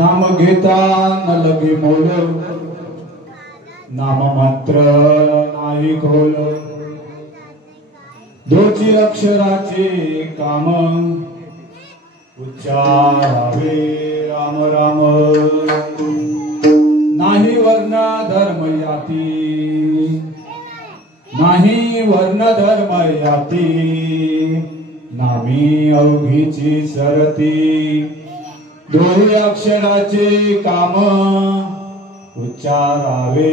नाम घेता न लगे मोल, नाम मात्र नाही खोल. दोची अक्षराचे काम, उच्चारावे राम राम. नाही वर्ण धर्म याती, नाही वर्ण धर्म याती. नामी अवघीची सरती, दोही अक्षराचे काम. उच्चारावे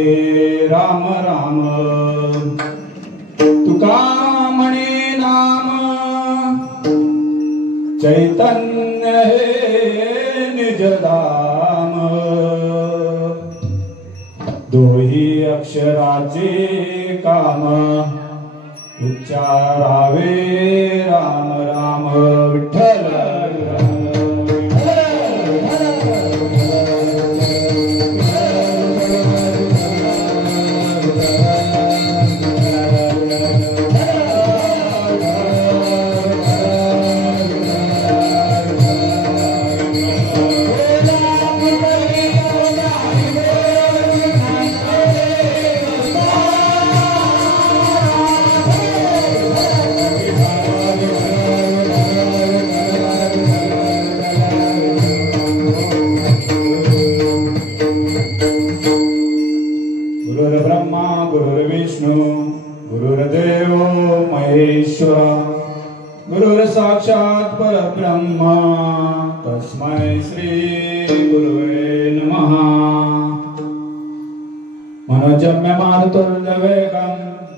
राम राम. तुका म्हणे नाम, चैतन्य हे निज धाम. दोही अक्षराचे काम. उच्चारावे राम राम. विठ्ठल गुरुर् साक्षात् परब्रह्म तस्मै श्री गुरुवे नमः. मनोजम्य मारुतुल्यवेगं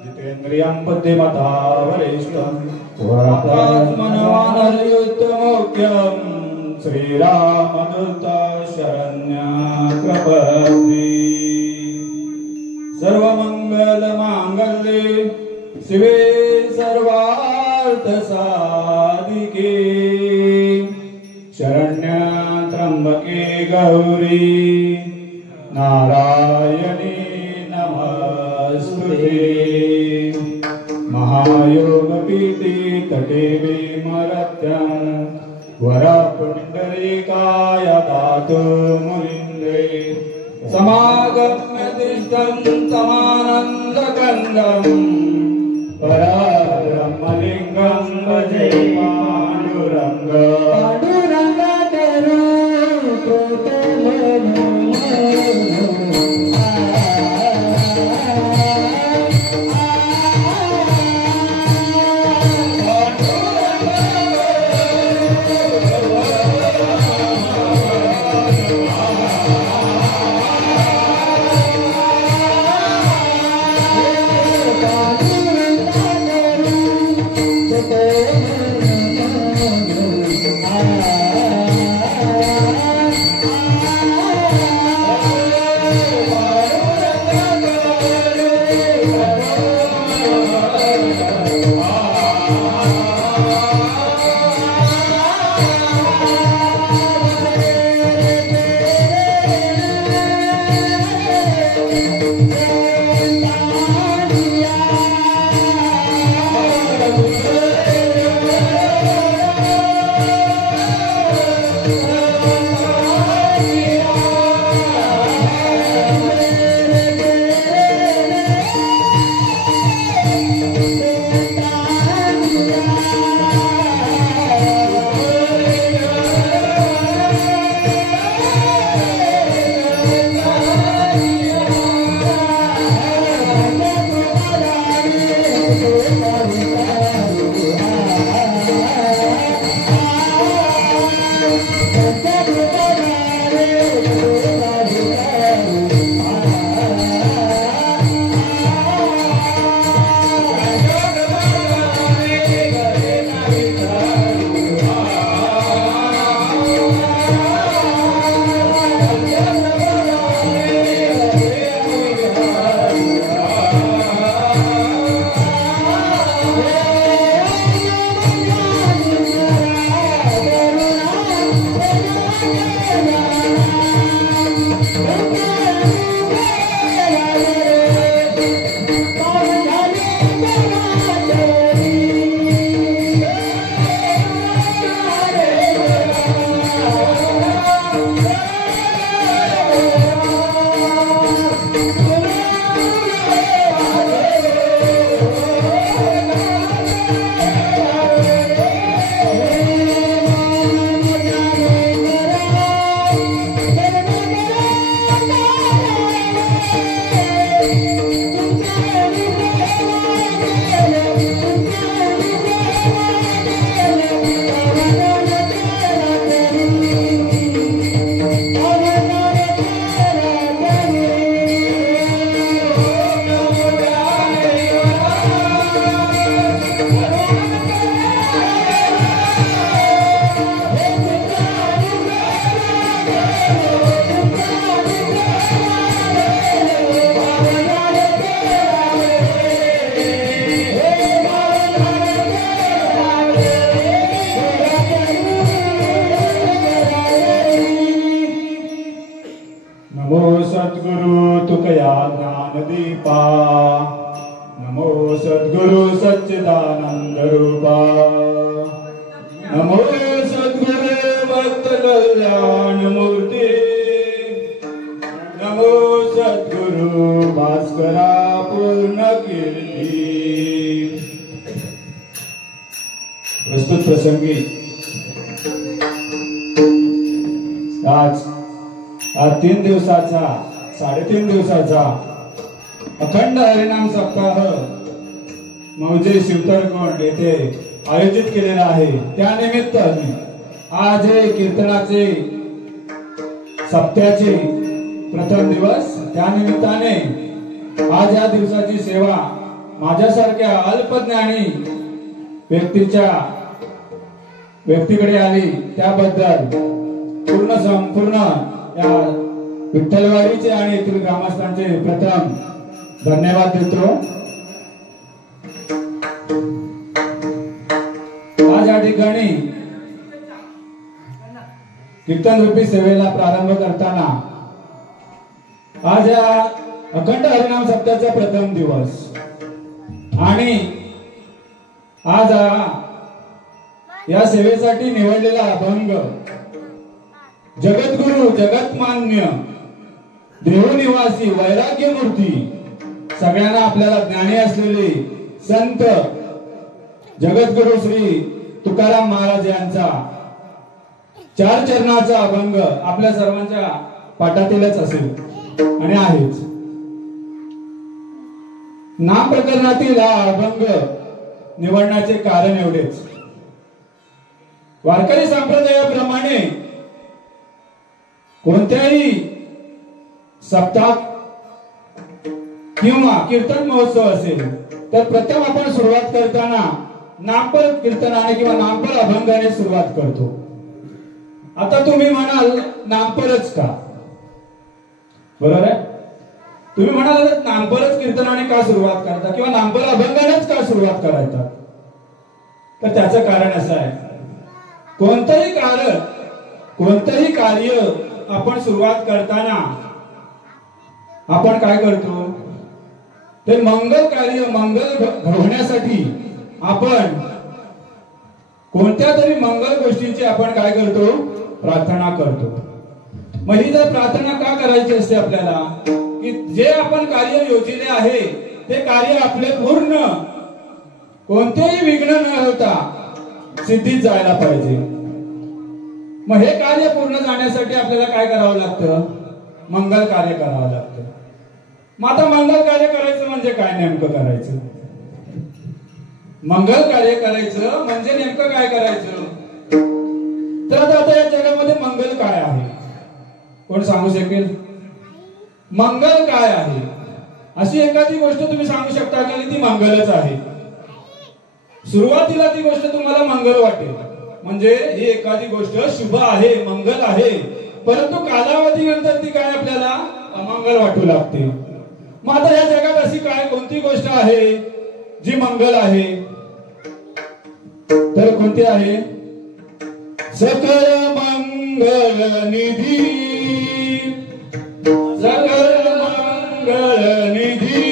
जितेन्द्रियं बुद्धिमता वरिष्ठं. वातात्मनवानरयुक्तमोक्यं श्रीरामदूत शरण्य प्रपद्ये. सर्वमंगलमांगल्ये शिवे सर्वार्थ साधिके. शरण्य त्र्यंबके गौरी नारायणी नमस्तुते. महायोगपीठे तटे विमरत्यं वरपुण्डरीकाय दातु मुनिन्द्रे. समागम्य तिष्ठं समानन्दकन्दम् परब्रह्मलिंगं भजे पांडुरंग. पांडुरंग तेरू कोटे Thank you. नमो सद्गुरु तुकया ज्ञानदीपा नमो सद्गुरु सच्चिदानंद रूपा नमो सद्गुरु भक्त कल्याण मूर्ती नमो सद्गुरु भास्करा पूर्ण कीर्ती। प्रस्तुत प्रसंगी आज 3 दिवसाचा 3.5 दिवसाचा अखंड हरिनाम सप्ताह मौजे शिवतरकोंड येथे आयोजित केलेला आहे। त्यानिमित्त आज हे कीर्तनाचे सप्त्याचे प्रथम दिवस, त्यानिमित्ताने आज या दिवसाची सेवा माझ्यासारख्या अल्पज्ञानी व्यक्तीकडे आली त्याबद्दल संपूर्ण या विठ्ठलवाडीचे आणि येथील ग्रामस्थांचे प्रथम धन्यवाद देतो। आज या ठिकाणी कीर्तन रूपी सेवेला प्रारंभ करताना आज या अखंड हरिनाम सप्त्याचा प्रथम दिवस आणि आज या सेवेसाठी निवडलेला अभंग जगद्गुरु जगतमान्य देवनिवासी वैराग्य मूर्ती सगळ्यांना आपल्याला ज्ञानी असलेले संत जगद्गुरु श्री तुकाराम महाराज यांचा 4 चरणाचा अभंग आपल्या सर्वांच्या पाठातीलच असेल आणि आहेच। नाम प्रकरणातील हा अभंग निवडण्याचे कारण एवढेच, वारकरी संप्रदायाप्रमाणे कोणत्याही सप्ताह किंवा कीर्तन महोत्सव असेल तर प्रथम आपण सुरुवात करताना नामपर कीर्तनाने किंवा नामपर अभंगाने सुरुवात करतो। आता तुम्ही म्हणाल नामपरच का, बरोबर आहे? तुम्ही म्हणाल नामपरच कीर्तनाने का सुरुवात करता किंवा नामपर अभंगानेच का सुरुवात करायचा, तर त्याचं कारण असं आहे, कोणतंही कार्य आपण सुरुवात करताना आपण काय करतो, ते मंगल कार्य मंगल घडवण्यासाठी आपण कोणत्या तरी मंगल गोष्टींची आपण काय करतो, प्रार्थना करतो। मग ही जर प्रार्थना का करायची असते आपल्याला, की जे आपण कार्य योजले आहे ते कार्य आपले पूर्ण कोणतेही विघ्न न होता सिद्धीत जायला पाहिजे। मग हे कार्य पूर्ण जाण्यासाठी आपल्याला काय करावं लागतं, मंगल कार्य करावं लागतं। मग आता मंगल कार्य करायचं म्हणजे काय, नेमकं करायचं मंगल कार्य करायचं म्हणजे नेमकं काय करायचं, तर आता या जगामध्ये मंगल काय आहे, कोण सांगू शकेल? मंगल काय आहे अशी एखादी गोष्ट तुम्ही सांगू शकता का ती मंगलच आहे? सुरुवातीला ती गोष्ट तुम्हाला मंगल वाटेल, म्हणजे ही एखादी गोष्ट शुभ आहे, मंगल आहे, परंतु कालावधीनंतर ती काय आपल्याला अमंगल वाटू लागते। मग आता या जगात अशी काय कोणती गोष्ट आहे जी मंगल आहे, तर कोणती आहे? सकल मंगल निधी, सकल मंगल निधी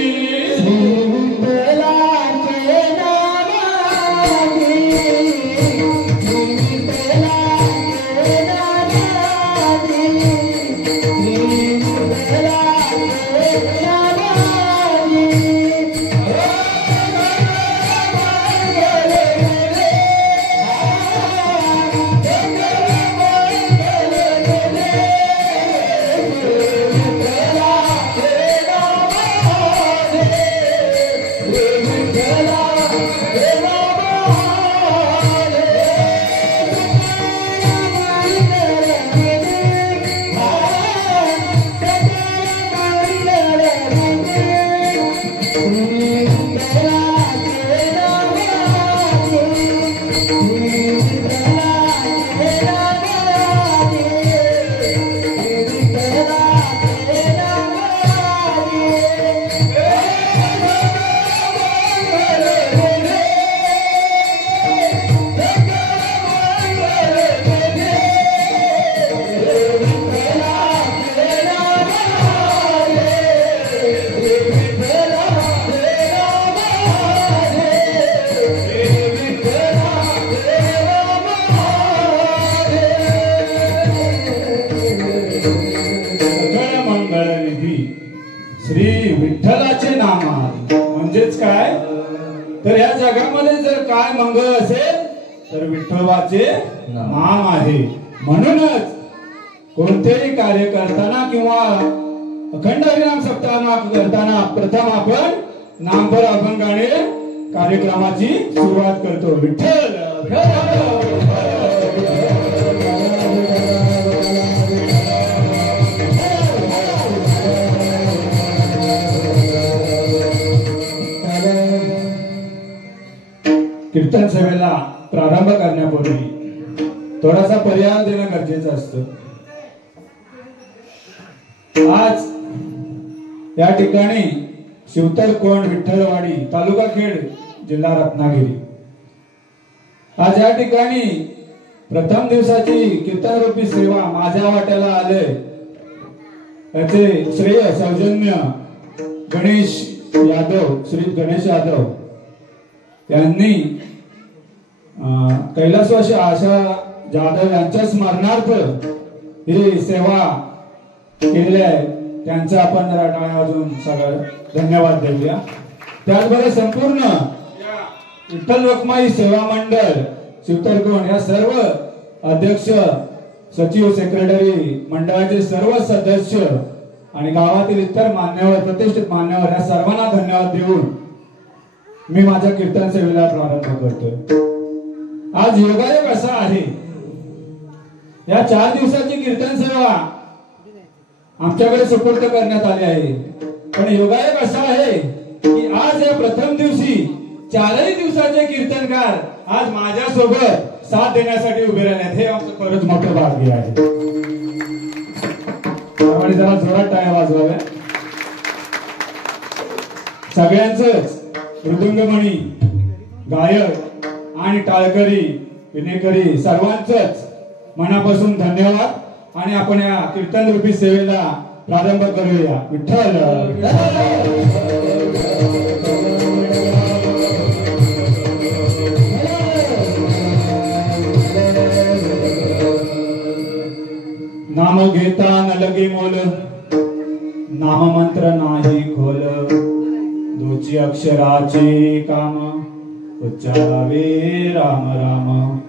विठोबाचे नाम आहे. म्हणूनच कोणतेही कार्य करताना किंवा अखंड हरिनाम सप्ताह करताना प्रथम आपण नामभर अभंगाने कार्यक्रमाची सुरुवात करतो. विठ्ठल कीर्तन सेवेला प्रारंभ करण्यापूर्वी थोडासा पर्याय देणं गरजेचं असतं. आज या ठिकाणी शिवतरकोंड विठ्ठलवाडी तालुका खेड जिल्हा रत्नागिरी आज या ठिकाणी प्रथम दिवसाची कीर्तन रूपी सेवा माझ्या वाट्याला आले. याचे श्रेय सौजन्य गणेश यादव श्री गणेश यादव यांनी कैलासवासी आशा जाधव यांच्या स्मरणार्थ ही सेवा केलेली आहे. त्यांचा आपण जरा टाळ्या वाजवून सगळं धन्यवाद देऊया. त्याचबरोबर संपूर्ण विठ्ठल रखुमाई सेवा मंडळ शिवतरकोंड या सर्व अध्यक्ष सचिव सेक्रेटरी मंडळाचे सर्व सदस्य आणि गावातील इतर मान्यवर प्रतिष्ठित मान्यवर या सर्वांना धन्यवाद देऊन मी माझ्या कीर्तन सेवेला प्रारंभ करतोय. आज योगायोग असा आहे, या 4 दिवसाची कीर्तन सेवा आमच्याकडे सुपूर्द करण्यात आली आहे. पण योगायोग असा आहे की आज या प्रथम दिवशी 4ही दिवसाचे कीर्तनकार आज माझ्या सोबत साथ देण्यासाठी उभे राहिलेत. हे आमचं खरंच मोठं भाग्य आहे. जरा जोरात टाळ्या वाजवाव्या. सगळ्यांचंच मृदुंगमणी गायक आणि टाळकरी विनेकरी सर्वांचंच मनापासून धन्यवाद. आणि आपण या कीर्तन रूपी सेवेला प्रारंभ करूया. विठ्ठल नाम घेता न लगे मोल, नाम मंत्र नाही खोल, दोची अक्षराचे काम उच्चारावे राम राम.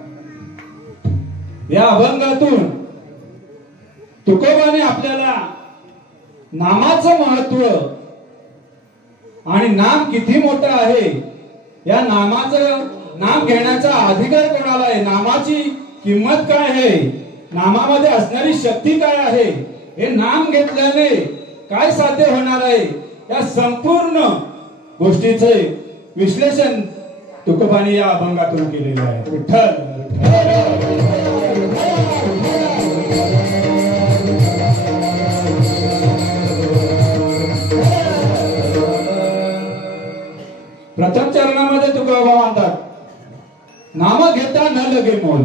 या अभंगातून तुकोबाने आपल्याला नामाचं महत्व आणि नाम किती मोठं आहे, या नामाचं नाम घेण्याचा अधिकार कोणाला आहे, नामाची किंमत काय आहे, नामामध्ये असणारी शक्ती काय आहे, हे नाम घेतल्याने काय साध्य होणार आहे, या संपूर्ण गोष्टीचे विश्लेषण तुकोबाने या अभंगातून केलेले आहे. विठ्ठल प्रथम चरणामध्ये तुकोबा म्हणतात, नाम घेता न लगे मोल.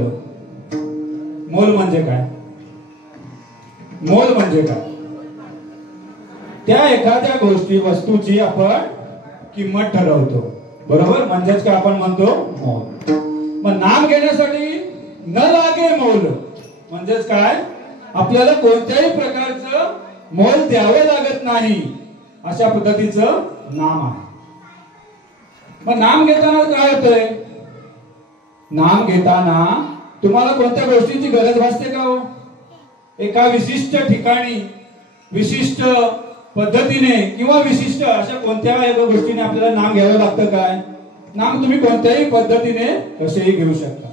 मोल म्हणजे काय? मोल म्हणजे काय? त्या एखाद्या गोष्टी वस्तूची आपण किंमत ठरवतो, बरोबर? म्हणजेच काय आपण म्हणतो मोल. मग नाम घेण्यासाठी न लागे मोल म्हणजेच काय? आपल्याला कोणत्याही प्रकारचं मोल द्यावे लागत नाही, अशा पद्धतीचं नाम आहे. मग नाम घेताना काय होतंय? नाम घेताना तुम्हाला कोणत्या गोष्टीची गरज भासते का हो? एका विशिष्ट ठिकाणी विशिष्ट पद्धतीने किंवा विशिष्ट अशा कोणत्या एका गोष्टीने आपल्याला नाम घ्यावं लागतं काय? नाम तुम्ही कोणत्याही पद्धतीने कसेही घेऊ शकता.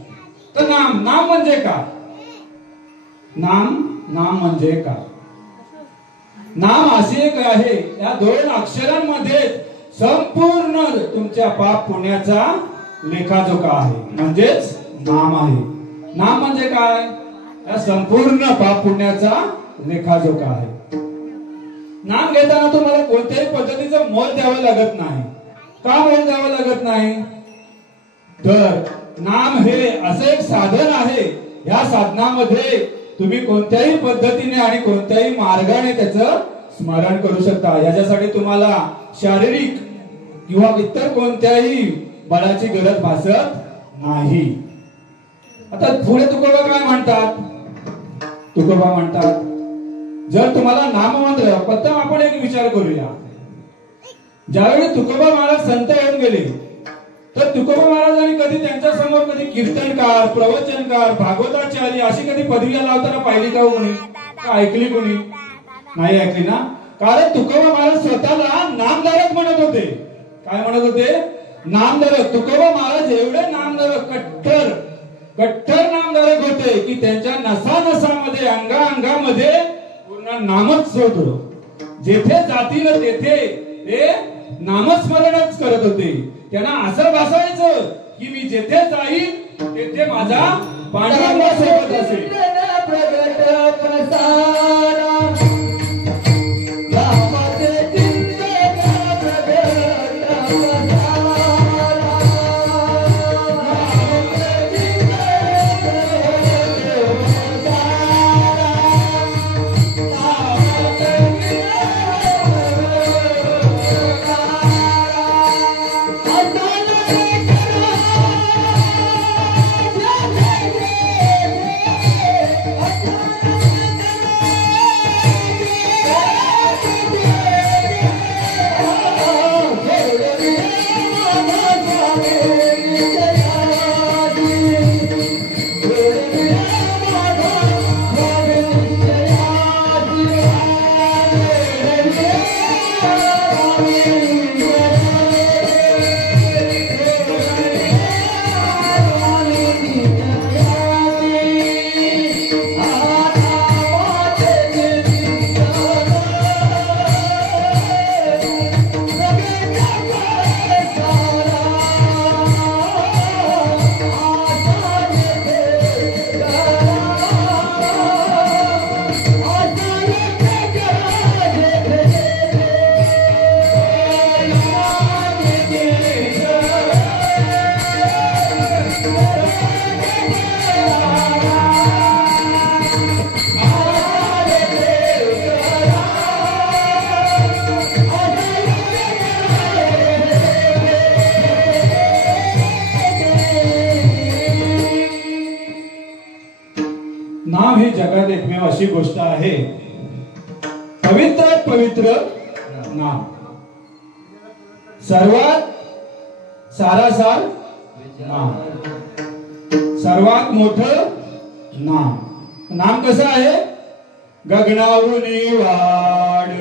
तर नाम म्हणजे काय? नाम म्हणजे काय? नाम असे एक आहे, या 2 अक्षरांमध्ये संपूर्ण तुमच्या पाप पुण्याचा लेखाजोखा आहे, म्हणजेच नाम आहे. नाम म्हणजे काय? या संपूर्ण पाप पुण्याचा लेखाजोखा आहे. नाम घेताना तुम्हाला कोणत्याही पद्धतीचं मोल द्यावं लागत नाही. का मोल द्यावं लागत नाही? तर नाम हे असं एक साधन आहे, या साधनामध्ये तुम्ही कोणत्याही पद्धतीने आणि कोणत्याही मार्गाने त्याचं स्मरण करू शकता. याच्यासाठी तुम्हाला शारीरिक किंवा इतर कोणत्याही बळाची गरज भासत नाही. आता पुढे तुकोबा काय म्हणतात? तुकोबा म्हणतात, जर तुम्हाला नाममंत्र, प्रथम आपण एक विचार करूया. ज्यावेळी तुकोबा महाराज संत होऊन गेले तर तुकोबा महाराजांनी कधी त्यांच्या समोर कधी कीर्तनकार, प्रवचनकार, भागवताचार्य अशी कधी पदवी लावताना पाहिली का कोणी? ऐकली कोणी? नाही ऐकली ना. कारण तुकोबा महाराज स्वतःला नामधारक म्हणत होते. काय म्हणत होते? नामधारक. तुकोबा महाराज एवढे नामधारक, कट्टर नामधारक होते की त्यांच्या नसानसामध्ये, अंगांगामध्ये पूर्ण नामच होतं. जेथे जातील तेथे ते नामस्मरणच करत होते. त्यांना असं भासायचं की मी जेथे जाईल तेथे माझा पांडुरंग सोबत असेल. नाम ही जगात एकमेव अशी गोष्ट आहे, पवित्र नाम. सर्वात सारासार नाम, सर्वात मोठं नाम. नाम कसं आहे? गगनावनी वाढ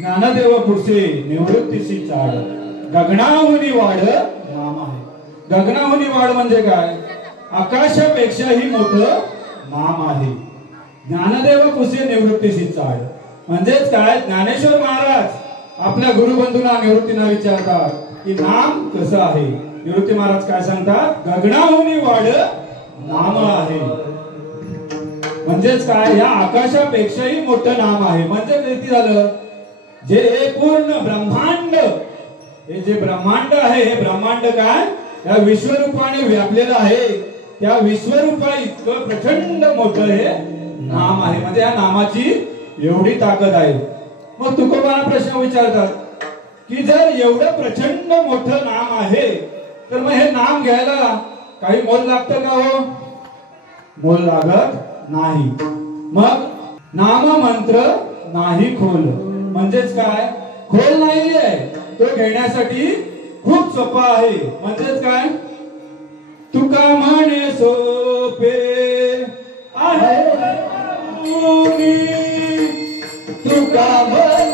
ज्ञानदेव पुढचे निवृत्तीची चाड, गगनाहुनी वाढ नाम आहे. गगनाहुनी वाढ म्हणजे काय? आकाशापेक्षाही मोठं नाम आहे. ज्ञानदेव पुढचे निवृत्तीची चाड म्हणजेच काय? ज्ञानेश्वर महाराज आपल्या गुरुबंधूंना निवृत्तींना विचारतात की नाम कसं आहे. निवृत्ती महाराज काय सांगतात? गगनाहुनी वाढ नाम आहे. म्हणजेच काय? या आकाशापेक्षाही मोठं नाम आहे. म्हणजे किती झालं? जे पूर्ण ब्रह्मांड हे जे ब्रह्मांड आहे हे ब्रह्मांड काय या विश्वरूपाने व्यापलेलं आहे. त्या विश्वरूपा इतकं प्रचंड मोठं हे नाम आहे. म्हणजे या नामाची एवढी ताकद आहे. मग तुकोबांना प्रश्न विचारतात की जर एवढं प्रचंड मोठं नाम आहे तर मग हे नाम घ्यायला काही मोल लागतं का हो? मोल लागत नाही. मग नाम मंत्र नाही खोल म्हणजेच काय खोल नाही आहे. तो घेण्यासाठी खूप सोपा आहे. म्हणजेच काय तुका म्हणे सोपे आहे तुका म्हणे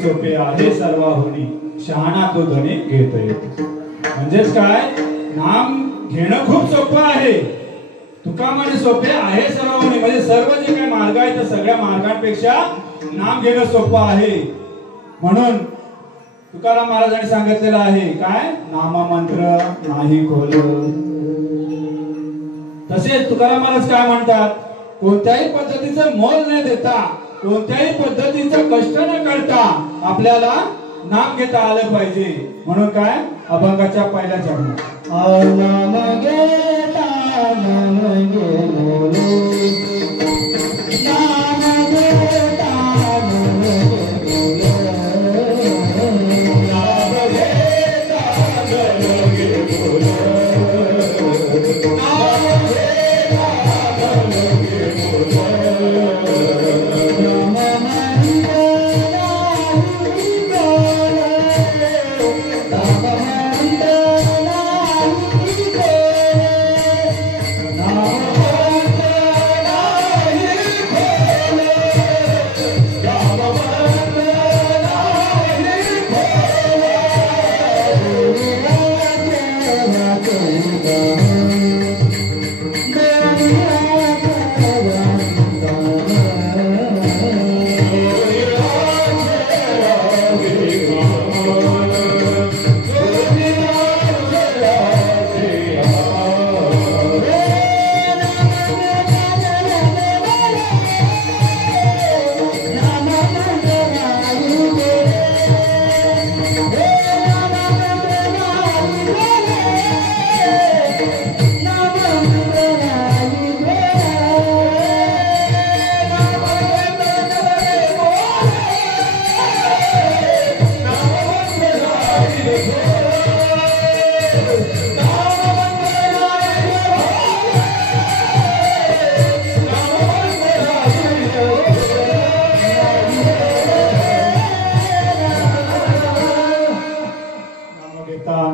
सोपे आहे शहाणा तो धनी घेत येतो. म्हणजेच काय नाम घेणं खूप सोपं आहे. तुका म्हणे सोपे आहे सर्वांनी. म्हणजे सर्व जे काही मार्ग आहेत त्या सगळ्या मार्गांपेक्षा नाम घेणं सोपं आहे. म्हणून तुकाराम महाराजांनी सांगितलेलं आहे काय नाम मंत्र नाही खोल. तसेच तुकाराम महाराज काय म्हणतात कोणत्याही पद्धतीचं मोल न देता कोणत्याही पद्धतीचं कष्ट न करता आपल्याला नाम घेता आलं पाहिजे. म्हणून काय अभंगाच्या पहिल्या चरणात नाम घेता नाम घे बोलो नाम घेता नाम घे बोलो नाम घेता नाम घे बोलो नाम घेता नाम घे बोलो नाम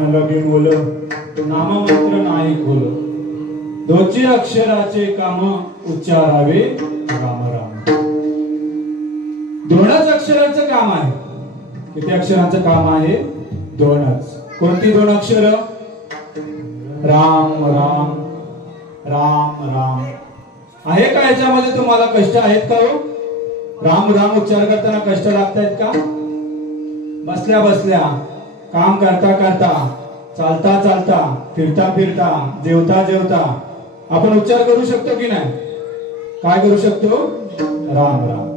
न लगे मोल नाममंत्र नाही खोल दोची अक्षराचे काम उच्चारावे राम राम. दोनच अक्षराचं काम आहे. किती अक्षरांचं काम आहे? दोनच. कोणती दोन अक्षर? राम राम राम राम. आहे का याच्यामध्ये तुम्हाला कष्ट आहेत का हो? राम राम उच्चार करताना कष्ट लागतायत का? बसल्या बसल्या, काम करता करता, चालता चालता, फिरता फिरता, जेवता जेवता आपण उच्चार करू शकतो की नाही? काय करू शकतो? राम राम.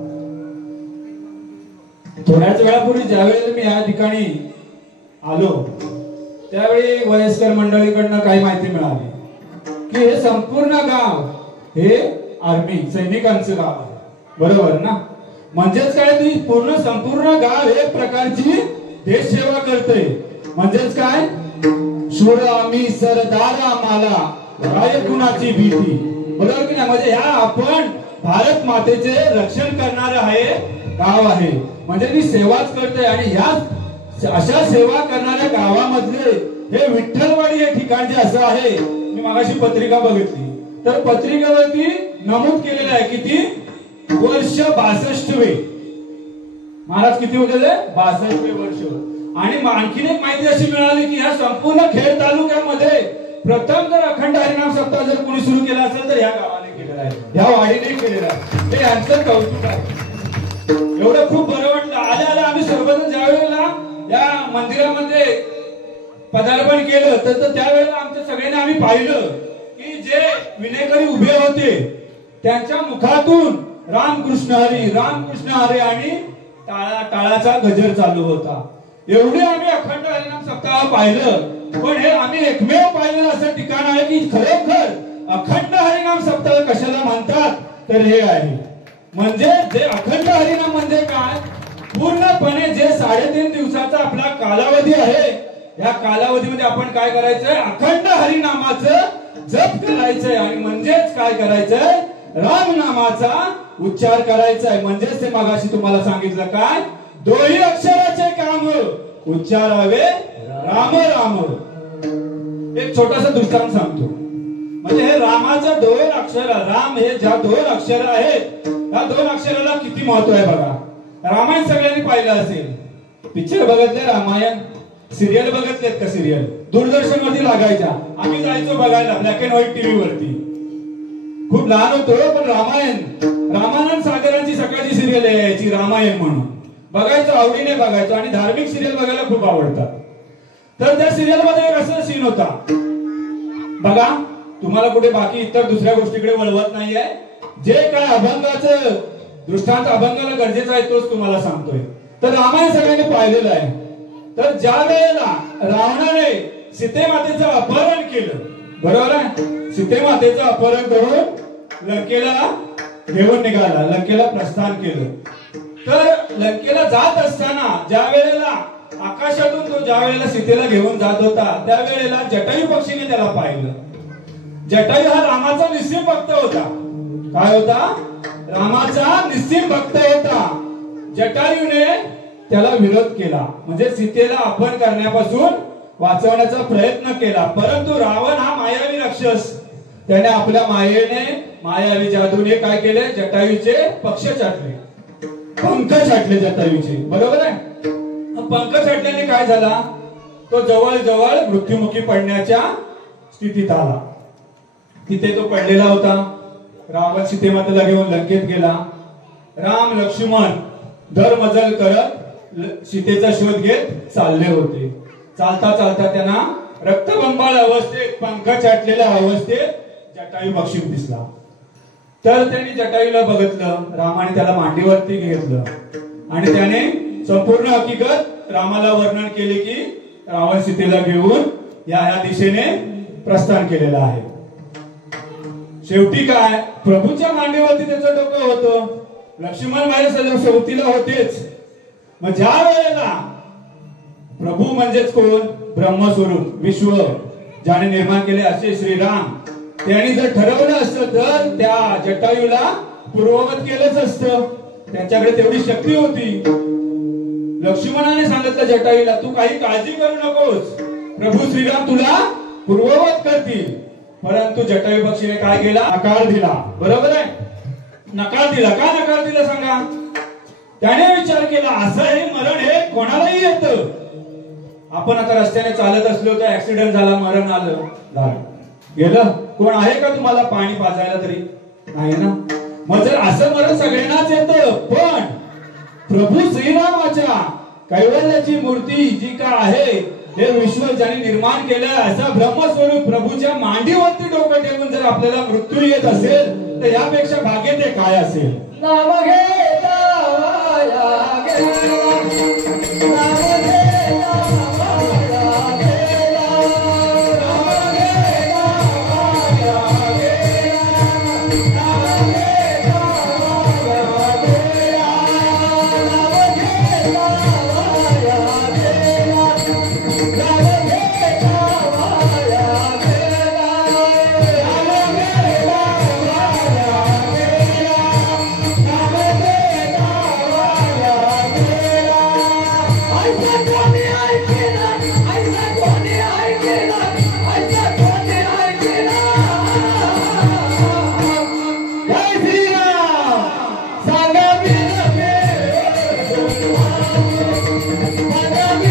थोड्याच वेळापूर्वी ज्यावेळेला मी या ठिकाणी आलो त्यावेळी वयस्कर मंडळीकडनं काही माहिती मिळाली की हे संपूर्ण गाव हे आर्मी सैनिकांचं गाव आहे. बरोबर ना? म्हणजेच काय, ती पूर्ण संपूर्ण गाव एक प्रकारची देश सेवा करते. म्हणजेच काय, शूर आम्ही सरदार आम्हाला काय कुणाची भीती. बरोबर की नाही? म्हणजे ह्या आपण भारत मातेचे रक्षण करणार आहे गाव आहे. म्हणजे ती सेवाच करते. आणि ह्या अशा सेवा करणाऱ्या गावामधले हे विठ्ठलवाडी हे ठिकाण जे असं आहे, मी मागाशी पत्रिका बघितली तर पत्रिकेवरती नमूद केलेलं आहे किती? वर्ष 62वे. महाराज किती होते? 62वे वर्ष. आणि आणखीन एक माहिती अशी मिळाली की ह्या संपूर्ण खेड तालुक्यामध्ये प्रथम जर अखंड हरिनाम सप्ताह जर कोणी सुरू केला असेल तर ह्या गावाने केलेला आहे, ह्या वाडीने केलेला आहे. ते यांचं कौतुक आहे. एवढं खूप बरं वाटलं. आल्या आल्या आम्ही सर्वजण ज्या वेळेला या मंदिरामध्ये पदार्पण केलं तर त्यावेळेला आमच्या सगळ्यांनी आम्ही पाहिलं की जे विनेकरी उभे होते त्यांच्या मुखातून रामकृष्ण हरी आणि टाळाचा गजर चालू होता. एवढे आम्ही अखंड हरिनाम सप्ताह पाहिलं. पण हे आम्ही एकमेव पाहिलेलं असं ठिकाण आहे की खरोखर अखंड हरिनाम सप्ताह कशाला म्हणतात तर हे आहे. म्हणजे जे अखंड हरिनाम म्हणजे काय, पूर्णपणे जे 3.5 दिवसाचा आपला कालावधी आहे, या कालावधीमध्ये आपण काय करायचंय? अखंड हरिनामाचं जप करायचंय. आणि म्हणजेच काय करायचंय? राम नामाचा उच्चार करायचा आहे. म्हणजेच ते मागाशी तुम्हाला सांगितलं काय, दोही अक्षराचे काम उच्चारावे राम राम. एक छोटासा दृष्टांत सांगतो. म्हणजे हे रामाचं 2 अक्षर, राम हे ज्या 2 अक्षर आहेत, या 2 अक्षराला किती महत्व आहे बघा. रामायण सगळ्यांनी पाहिलं असेल. पिक्चर बघितले रामायण? सिरियल बघितलेत का? सिरियल दूरदर्शन वरती लागायच्या, आम्ही जायचो बघायला ब्लॅक अँड व्हाईट टीव्ही वरती. खूप लहान होतो पण रामानंद सागरांची सकाळची सिरियल यायची रामायण म्हणून, बघायचो, आवडीने बघायचो. आणि धार्मिक सिरियल बघायला खूप आवडतात. तर त्या सिरियल मध्ये एक असा सीन होता बघा. तुम्हाला कुठे बाकी इतर दुसऱ्या गोष्टीकडे वळवत नाहीये. जे काय अभंगाचं दृष्टांत अभंगाला गरजेचं आहे तोच तुम्हाला सांगतोय. तर रामायण सगळ्यांनी पाहिलेलं आहे. तर ज्या वेळेला रावणाने सीतेमातेचं अपहरण केलं, बरोबर आहे, सीतेमातेचं अपहरण करून लंकेला घेऊन निघाला, लंकेला प्रस्थान केलं. तर लंकेला जात असताना ज्या वेळेला आकाशातून तो ज्या वेळेला सीतेला घेऊन जात होता त्यावेळेला जटायू पक्षीने त्याला पाहिलं. जटायू हा रामाचा निस्सिम भक्त होता. काय होता? रामाचा निस्सिम भक्त होता. जटायूने त्याला विरोध केला, म्हणजे सीतेला अपहरण करण्यापासून वाचवण्याचा प्रयत्न केला. परंतु रावण हा मायावी राक्षस, त्याने आपल्या मायेने, मायावी जादूने काय केले? जटायूचे पक्ष छाटले, पंख छाटले जटायूचे. बरोबर आहे? पंख छाटल्याने काय झाला? तो जवळ जवळ मृत्युमुखी पडण्याच्या स्थितीत आला. तिथे तो पडलेला होता. रावण सीतेमातेला घेऊन लंकेत गेला. राम लक्ष्मण धरमजल करत सीतेचा शोध घेत चालले होते. चालता चालता त्यांना रक्तबंबाळ अवस्थेत, पंख छाटलेल्या अवस्थेत जटायू पक्षी दिसला. तर त्यांनी जटायूला बघितलं. रामाने त्याला मांडीवरती घेतलं आणि त्याने संपूर्ण हकीकत रामाला वर्णन केले की रावण सीतेला घेऊन या दिशेने प्रस्थान केलेलं आहे. शेवटी काय, प्रभूच्या मांडीवरती त्याचं डोकं होतं. लक्ष्मण माझ्या सोबतीला होतेच. मग ज्या वेळेला प्रभू म्हणजेच कोण? ब्रह्मस्वरूप, विश्व ज्याने निर्माण केले असे श्रीराम, त्यांनी जर ठरवलं असतं तर त्या जटायूला पूर्ववत केलंच असतं. त्यांच्याकडे तेवढी शक्ती होती. लक्ष्मणाने सांगितलं जटायूला, तू काही काळजी करू नकोस, प्रभू श्रीराम तुला पूर्ववत करतील. परंतु जटायू पक्षीने काय केला? नकार दिला. बरोबर आहे, नकार दिला. का नकार दिला सांगा? त्याने विचार केला असं हे मरण हे कोणालाही येतं. आपण आता रस्त्याने चालत असलो तर ऍक्सिडेंट झाला, मरण आलं गेलं, कोण आहे का तुम्हाला पाणी पाजायला? तरी नाही ना. मग जर असं मरण सगळ्यांनाच येतं, पण प्रभू श्रीरामाच्या कैवल्याची मूर्ती जी का आहे, हे विश्व ज्याने निर्माण केलं, असा ब्रह्मस्वरूप प्रभूच्या मांडीवरती डोकं ठेवून जर आपल्याला मृत्यू येत असेल तर यापेक्षा भाग्य ते काय असेल? नाम घेता वाया गेला, नाम घेता वाया गेला, नाम घेता वाया गेला, नाम घेता वाया गेला, नाम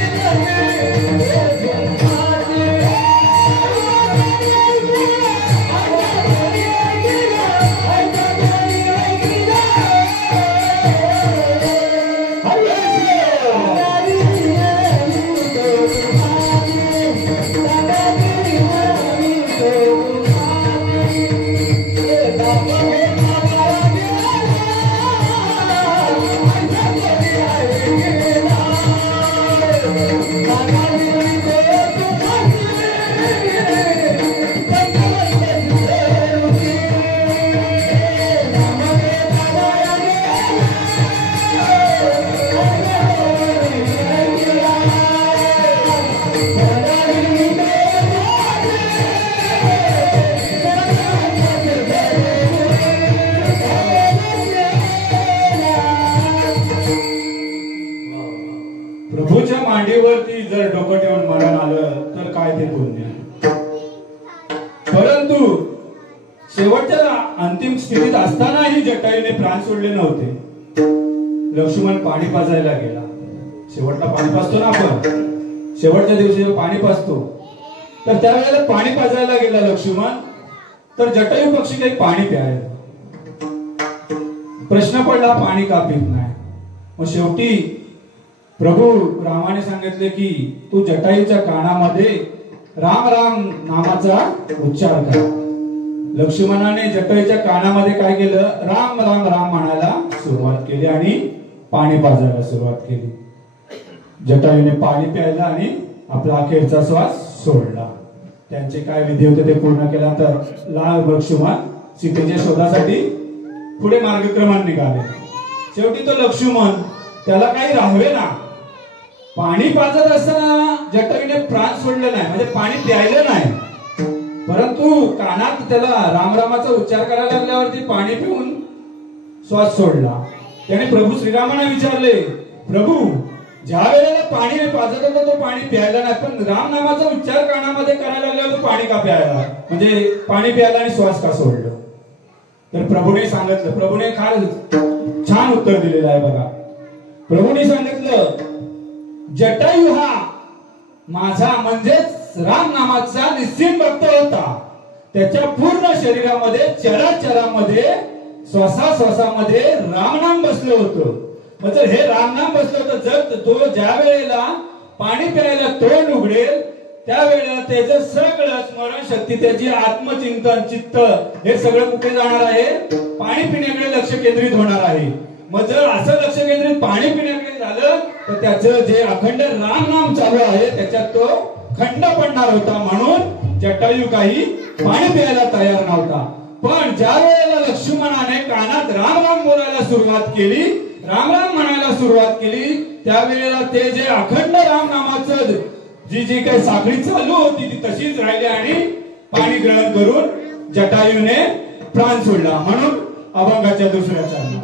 घेता वाया गेला, नाम घेता वाया गेला, नाम घेता प्रभूच्या मांडीवरती जर डोकं ठेवून मरण आलं तर काय ते पुण्य. परंतु शेवटच्या अंतिम स्थितीत असतानाही जटायूने प्राण सोडले नव्हते. लक्ष्मण पाणी पाजायला गेला. शेवटला पाणी पाजतो ना आपण, शेवटच्या दिवशी पाणी पाजतो, तर त्यावेळेला पाणी पाजायला गेला लक्ष्मण, तर जटायू पक्षी काही पाणी प्यायला. प्रश्न पडला पाणी का पित नाही. मग शेवटी प्रभू रामाने सांगितले की तू जटायूच्या कानामध्ये राम राम नामाचा उच्चार कर. लक्ष्मणाने जटायूच्या कानामध्ये काय केलं? राम राम राम म्हणायला सुरुवात केली आणि पाणी पाजायला सुरुवात केली. जटायूने पाणी प्यायला आणि आपला अखेरचा श्वास सोडला. त्यांचे काय विधी होते ते पूर्ण केल्यानंतर लक्ष्मण सीतेच्या शोधासाठी पुढे मार्गक्रमण निघाले. शेवटी तो लक्ष्मण त्याला काही राहावे ना, पाणी पाजत असताना जटायूने प्राण सोडले नाही, म्हणजे पाणी प्यायलं नाही, परंतु कानात त्याला रामरामाचा उच्चार करायला लागल्यावरती पाणी पिऊन श्वास सोडला. त्याने प्रभू श्रीरामांना विचारले, प्रभू ज्या वेळेला पाणी पाजत होता तो पाणी प्यायला नाही, पण राम नामाचा उच्चार कानामध्ये करायला लागल्यावर तो पाणी का प्यायला, म्हणजे पाणी प्यायला आणि श्वास का सोडलं? तर प्रभूने सांगितलं, प्रभूने फार छान उत्तर दिलेलं आहे बघा. प्रभूने सांगितलं, जटायू हा माझा म्हणजेच राम नामाचा निश्चित भक्त होता. त्याच्या पूर्ण शरीरामध्ये चराचरामध्ये श्वासाश्वासामध्ये रामनाम बसलं होतं. मग जर हे रामनाम बसलं होतं, जर तो ज्या वेळेला पाणी प्यायला तोंड उघडेल त्यावेळेला त्याचं सगळं स्मरण शक्ती, त्याची आत्मचिंतन, चित्त हे सगळं कुठे जाणार आहे? पाणी पिण्याकडे लक्ष केंद्रित होणार आहे. मग जर असं लक्ष केंद्रित पाणी पिण्याकडे झालं तर त्याचं जे अखंड राम नाम चालू आहे त्याच्यात तो खंड पडणार होता. म्हणून जटायू काही पाणी प्यायला तयार नव्हता. पण ज्या वेळेला लक्ष्मणाने कानात राम राम बोलायला सुरुवात केली, राम राम म्हणायला सुरुवात केली, त्यावेळेला ते जे अखंड राम नामाचं जी काही साखळी चालू होती ती तशीच राहिली आणि पाणी ग्रहण करून जटायूने प्राण सोडला. म्हणून अभंगाच्या दुसऱ्या चाली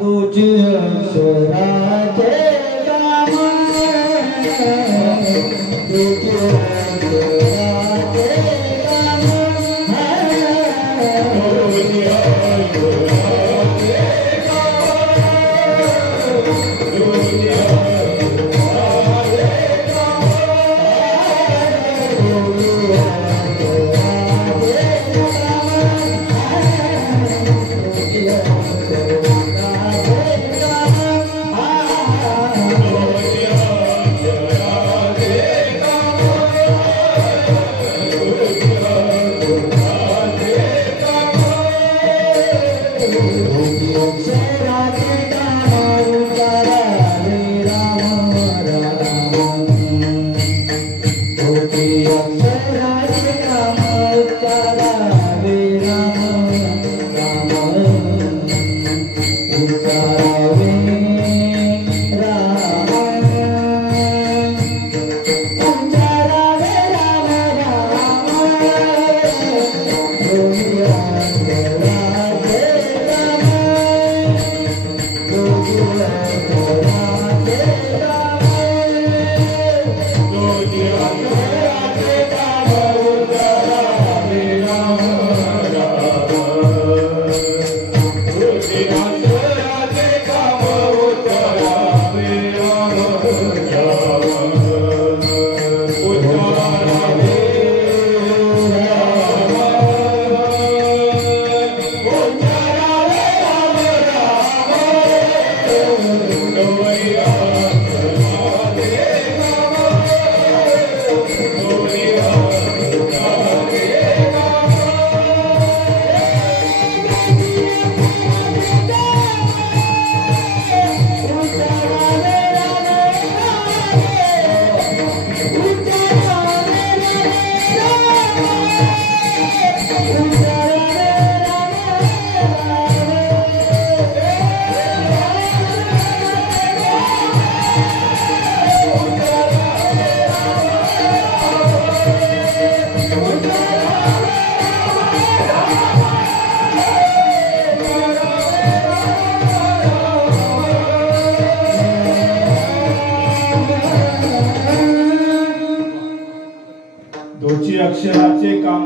अक्षराचे काम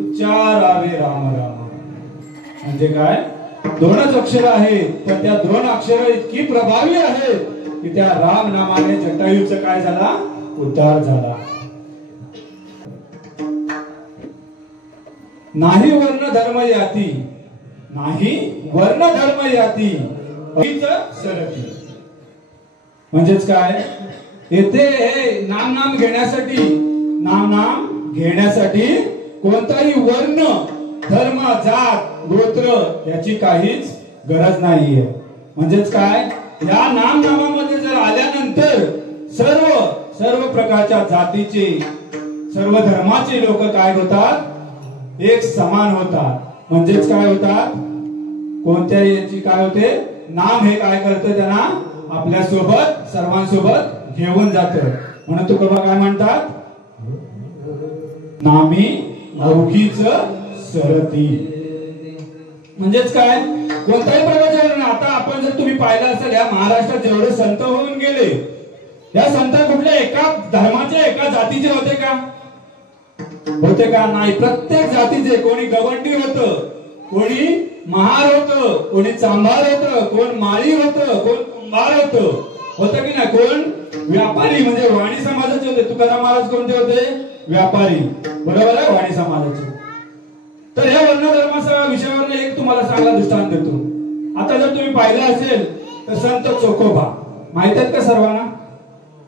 उच्चारावे राम राम. म्हणजे काय, दोनच अक्षर आहेत पण त्या दोन अक्षर इतकी प्रभावी आहेत की त्या राम नामाने जटायूचा काय झाला, उद्धार झाला. नाही वर्ण धर्म याती, नाही वर्ण धर्म याती सरती. म्हणजेच काय, येथे हे नाम घेण्यासाठी कोणताही वर्ण धर्म जात गोत्र याची काहीच गरज नाहीये. म्हणजेच काय, या नामामध्ये जर आल्यानंतर सर्व प्रकारच्या जातीचे सर्व धर्माचे लोक काय होतात, एक समान होतात. म्हणजेच काय होतात, कोणत्याही याची काय होते, नाम हे काय करतं, त्यांना आपल्या सोबत सर्वांसोबत घेऊन जातं. म्हणून तुकोबा काय म्हणतात, नामी लौकीच सरती. म्हणजेच काय, कोणत्याही प्रकारचे, आता आपण जर तुम्ही पाहिलं असेल या महाराष्ट्रात जेवढे संत होऊन गेले, या संत कुठल्या एका धर्माचे एका जातीचे होते का? नाही. प्रत्येक जातीचे, कोणी गवंडी होतं, कोणी महार होतं, कोणी चांभार होतं, कोण माळी होतं, कोण कुंभार होतं की नाही, कोण व्यापारी म्हणजे वाणी समाजाचे होते. तुकाराम महाराज कोणते होते, व्यापारी, बरोबर आहे, वाणी समाजाचे. तर या वर्ण धर्माच्या विषयावर एक तुम्हाला चांगला दृष्टांत देतो. आता जर तुम्ही पाहिलं असेल तर संत चोखोबा माहित आहेत का सर्वांना?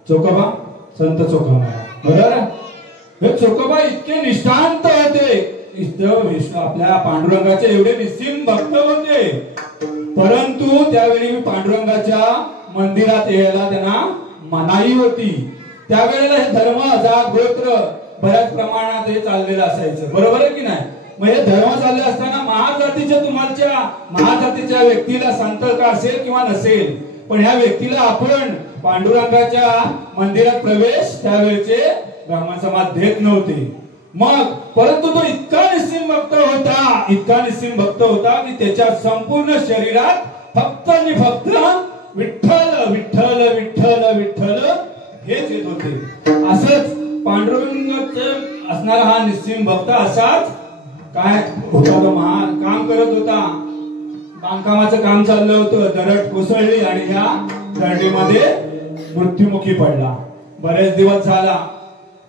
चोखोबा, संत चोखोबा, बरोबर आहे. हे चोखोबा इतके निष्ठांत होते, आपल्या पांडुरंगाचे एवढे निस्सीम भक्त होते, परंतु त्यावेळी पांडुरंगाच्या मंदिरात यायला त्यांना मनाई होती. त्यावेळेला हे धर्म जात गोत्र बऱ्याच प्रमाणात हे चाललेलं असायचं, बरोबर आहे की नाही. मग हे धर्म चालले असताना महाजातीच्या व्यक्तीला संत का असेल किंवा नसेल, पण ह्या व्यक्तीला आपण पांडुरंगाच्या मंदिरात प्रवेश त्यावेळेचे ब्राह्मण समाज देत नव्हते. मग परंतु तो इतका निस्सीम भक्त होता की त्याच्या संपूर्ण शरीरात फक्त आणि फक्त विठ्ठल विठ्ठल विठ्ठल विठ्ठल हेच येत होते. असंच पांडुरंगाचे असणारा हा निस्सीम भक्त असाच काय होता, तो काम करत होता. बांधकामाचं काम चाललं होतं, दरड कोसळली आणि ह्या दरडीमध्ये मृत्युमुखी पडला. बरेच दिवस झाला.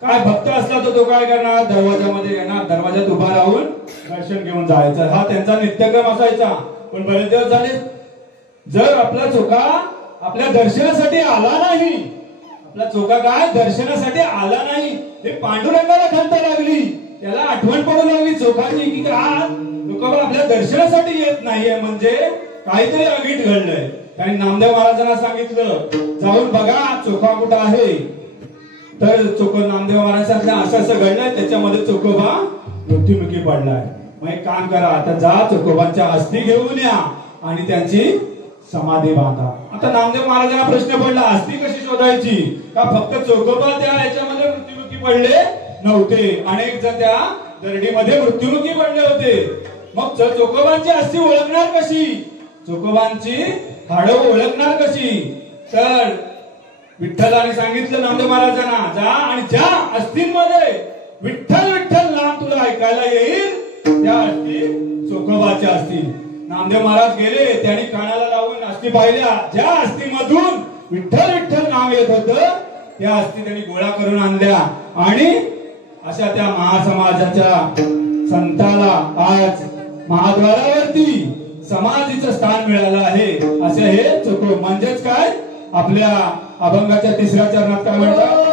काय भक्त असला तो काय करणार, दरवाजामध्ये येणार, दरवाजात उभा राहून दर्शन घेऊन जायचं, हा त्यांचा नित्यक्रम असायचा. पण बरेच दिवस झाले, जर आपला चोखा आपल्या दर्शनासाठी आला नाही, आपला चोखा काय दर्शनासाठी आला नाही, हे पांडुरंगाला खंत लागली, त्याला आठवण पडू लागली चोखाची की लोक आपल्या दर्शनासाठी येत नाहीये, म्हणजे काहीतरी अगीट घडलंय. आणि नामदेव महाराजांना सांगितलं, जाऊन बघा चोखा कुठं आहे. तर नामदेव महाराज सांगितलं असं घडलंय, त्याच्यामध्ये चोखोबा मृत्युमुखी पडलाय. मग एक काम करा, आता जा चोखोबांच्या अस्थी घेऊन या आणि त्यांची समाधी बांधा. आता नामदेव महाराजांना प्रश्न पडला, अस्थी कशी शोधायची, का फक्त चोखोबा त्या याच्यामध्ये मृत्युमुखी पडले नव्हते, अनेक जण त्या दरडीमध्ये मृत्युमुखी पडले होते. मग चोखोबांची अस्थी ओळखणार कशी, चोखोबांची हाडं ओळखणार कशी, तर विठ्ठलाने सांगितलं नामदेव महाराजांना, जा आणि ज्या अस्थींमध्ये विठ्ठल विठ्ठल नाम तुला ऐकायला येईल त्या अस्थी चोखोबाच्या असतील. नामदेव महाराज गेले, त्यांनी कानाला लावून अस्थी पाहिल्या. ज्या अस्थीमधून विठ्ठल विठ्ठल नाव येत होतं त्या अस्थी त्यांनी गोळा करून आणल्या आणि अशा त्या महासमाजाच्या संताला आज महाद्वारावरती समाधीचं स्थान मिळालं आहे. असे हे चोखो म्हणजेच काय, आपल्या अभंगाच्या तिसऱ्या चरणात काय म्हणतात,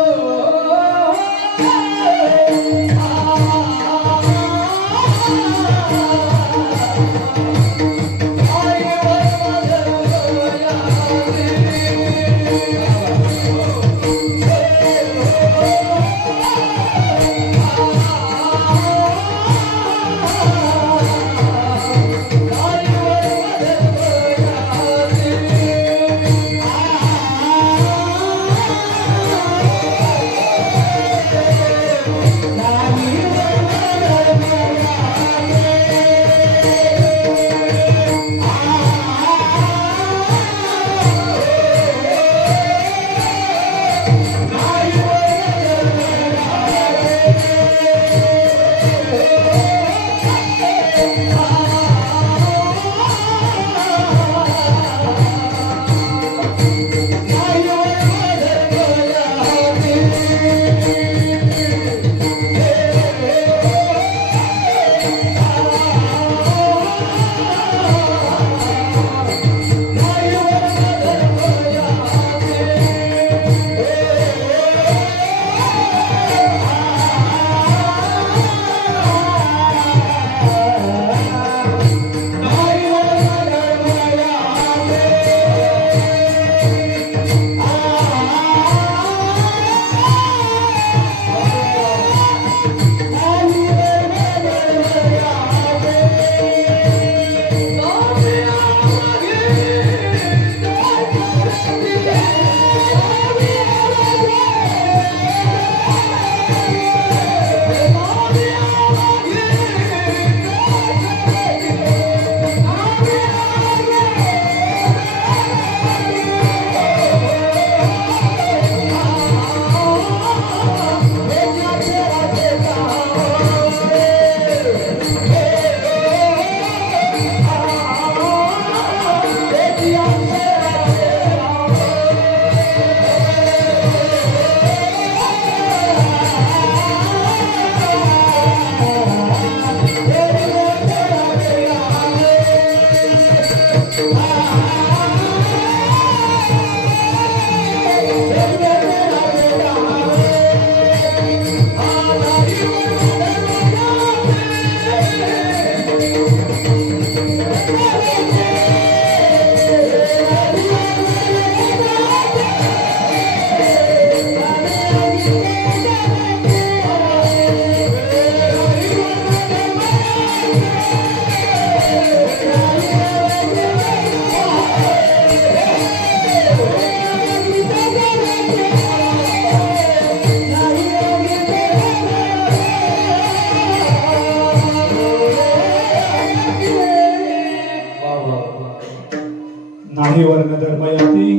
नाही वर्ण धर्म याती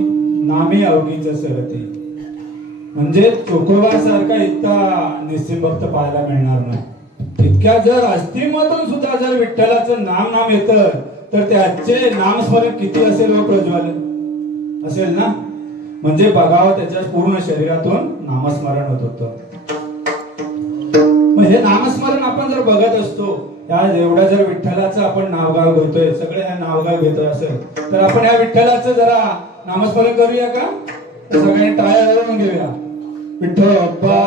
नामे अवघीच सरते. म्हणजे चोखोबासारखा इतका निस्सिम भक्त पाहायला मिळणार नाही. इतक्या जर अस्थीमधून सुद्धा जर विठ्ठलाचं नाम येतं तर त्याचे नामस्मरण किती असेल व प्रज्वल असेल ना. म्हणजे बघावं त्याच्या पूर्ण शरीरातून नामस्मरण होत होतं. मग हे नामस्मरण आपण जर बघत असतो, त्या एवढ्या जर विठ्ठलाचं आपण नावगाव घेतोय, सगळे हे नावगाव घेतोय असेल तर आपण या विठ्ठलाचं जरा नामस्मरण करूया का? सगळ्यांनी टाळ्या वाजवून घेऊया. विठोबा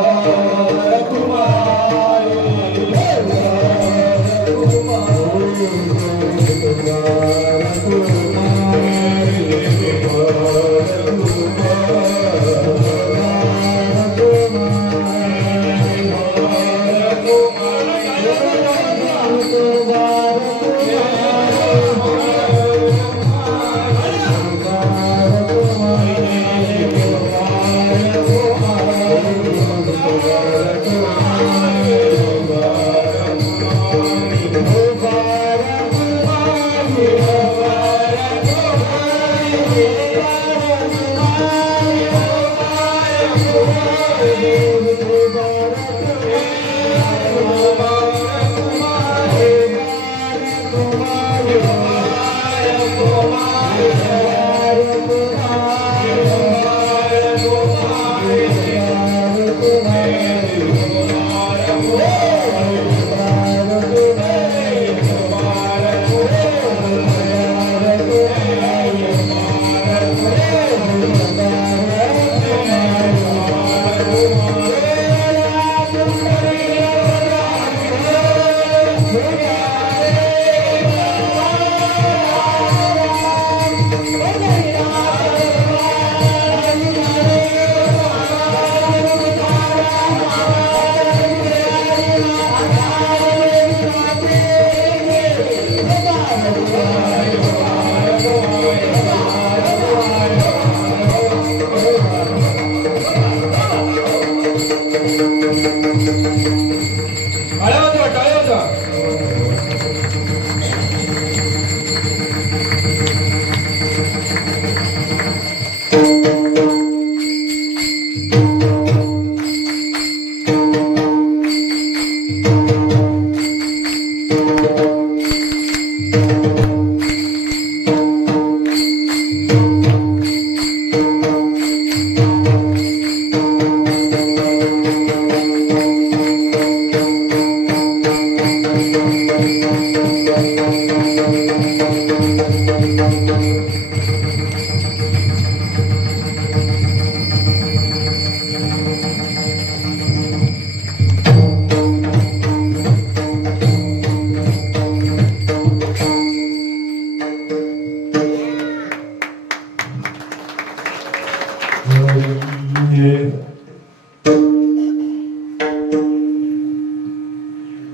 टाळ्या वाजवा.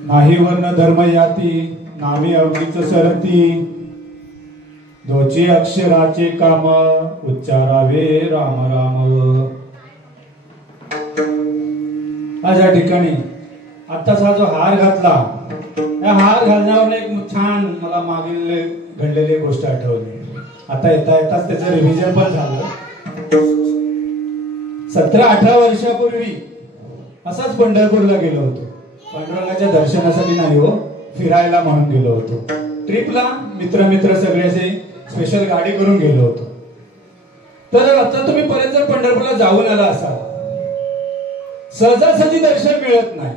नाही वर्ण धर्म याती नामे अवघीच सरती दोची अक्षराचे काम उच्चारावे राम राम. आज या ठिकाणी आत्ताच हा जो हार घातला, या हार घालण्यावर एक छान मला मागील घडलेली गोष्ट आठवली. आता येताच त्याचं रिव्हिजन पण झालं. 17-18 वर्षापूर्वी असाच पंढरपूरला गेलो होतो. पांडुरंगाच्या दर्शनासाठी नाही हो, फिरायला म्हणून गेलो होतो. ट्रिपला मित्र सगळे असे स्पेशल गाडी करून गेलो होतो. तर आता तुम्ही परत जर पंढरपूरला जाऊन आला असाल, सहजासहजी दर्शन मिळत नाही.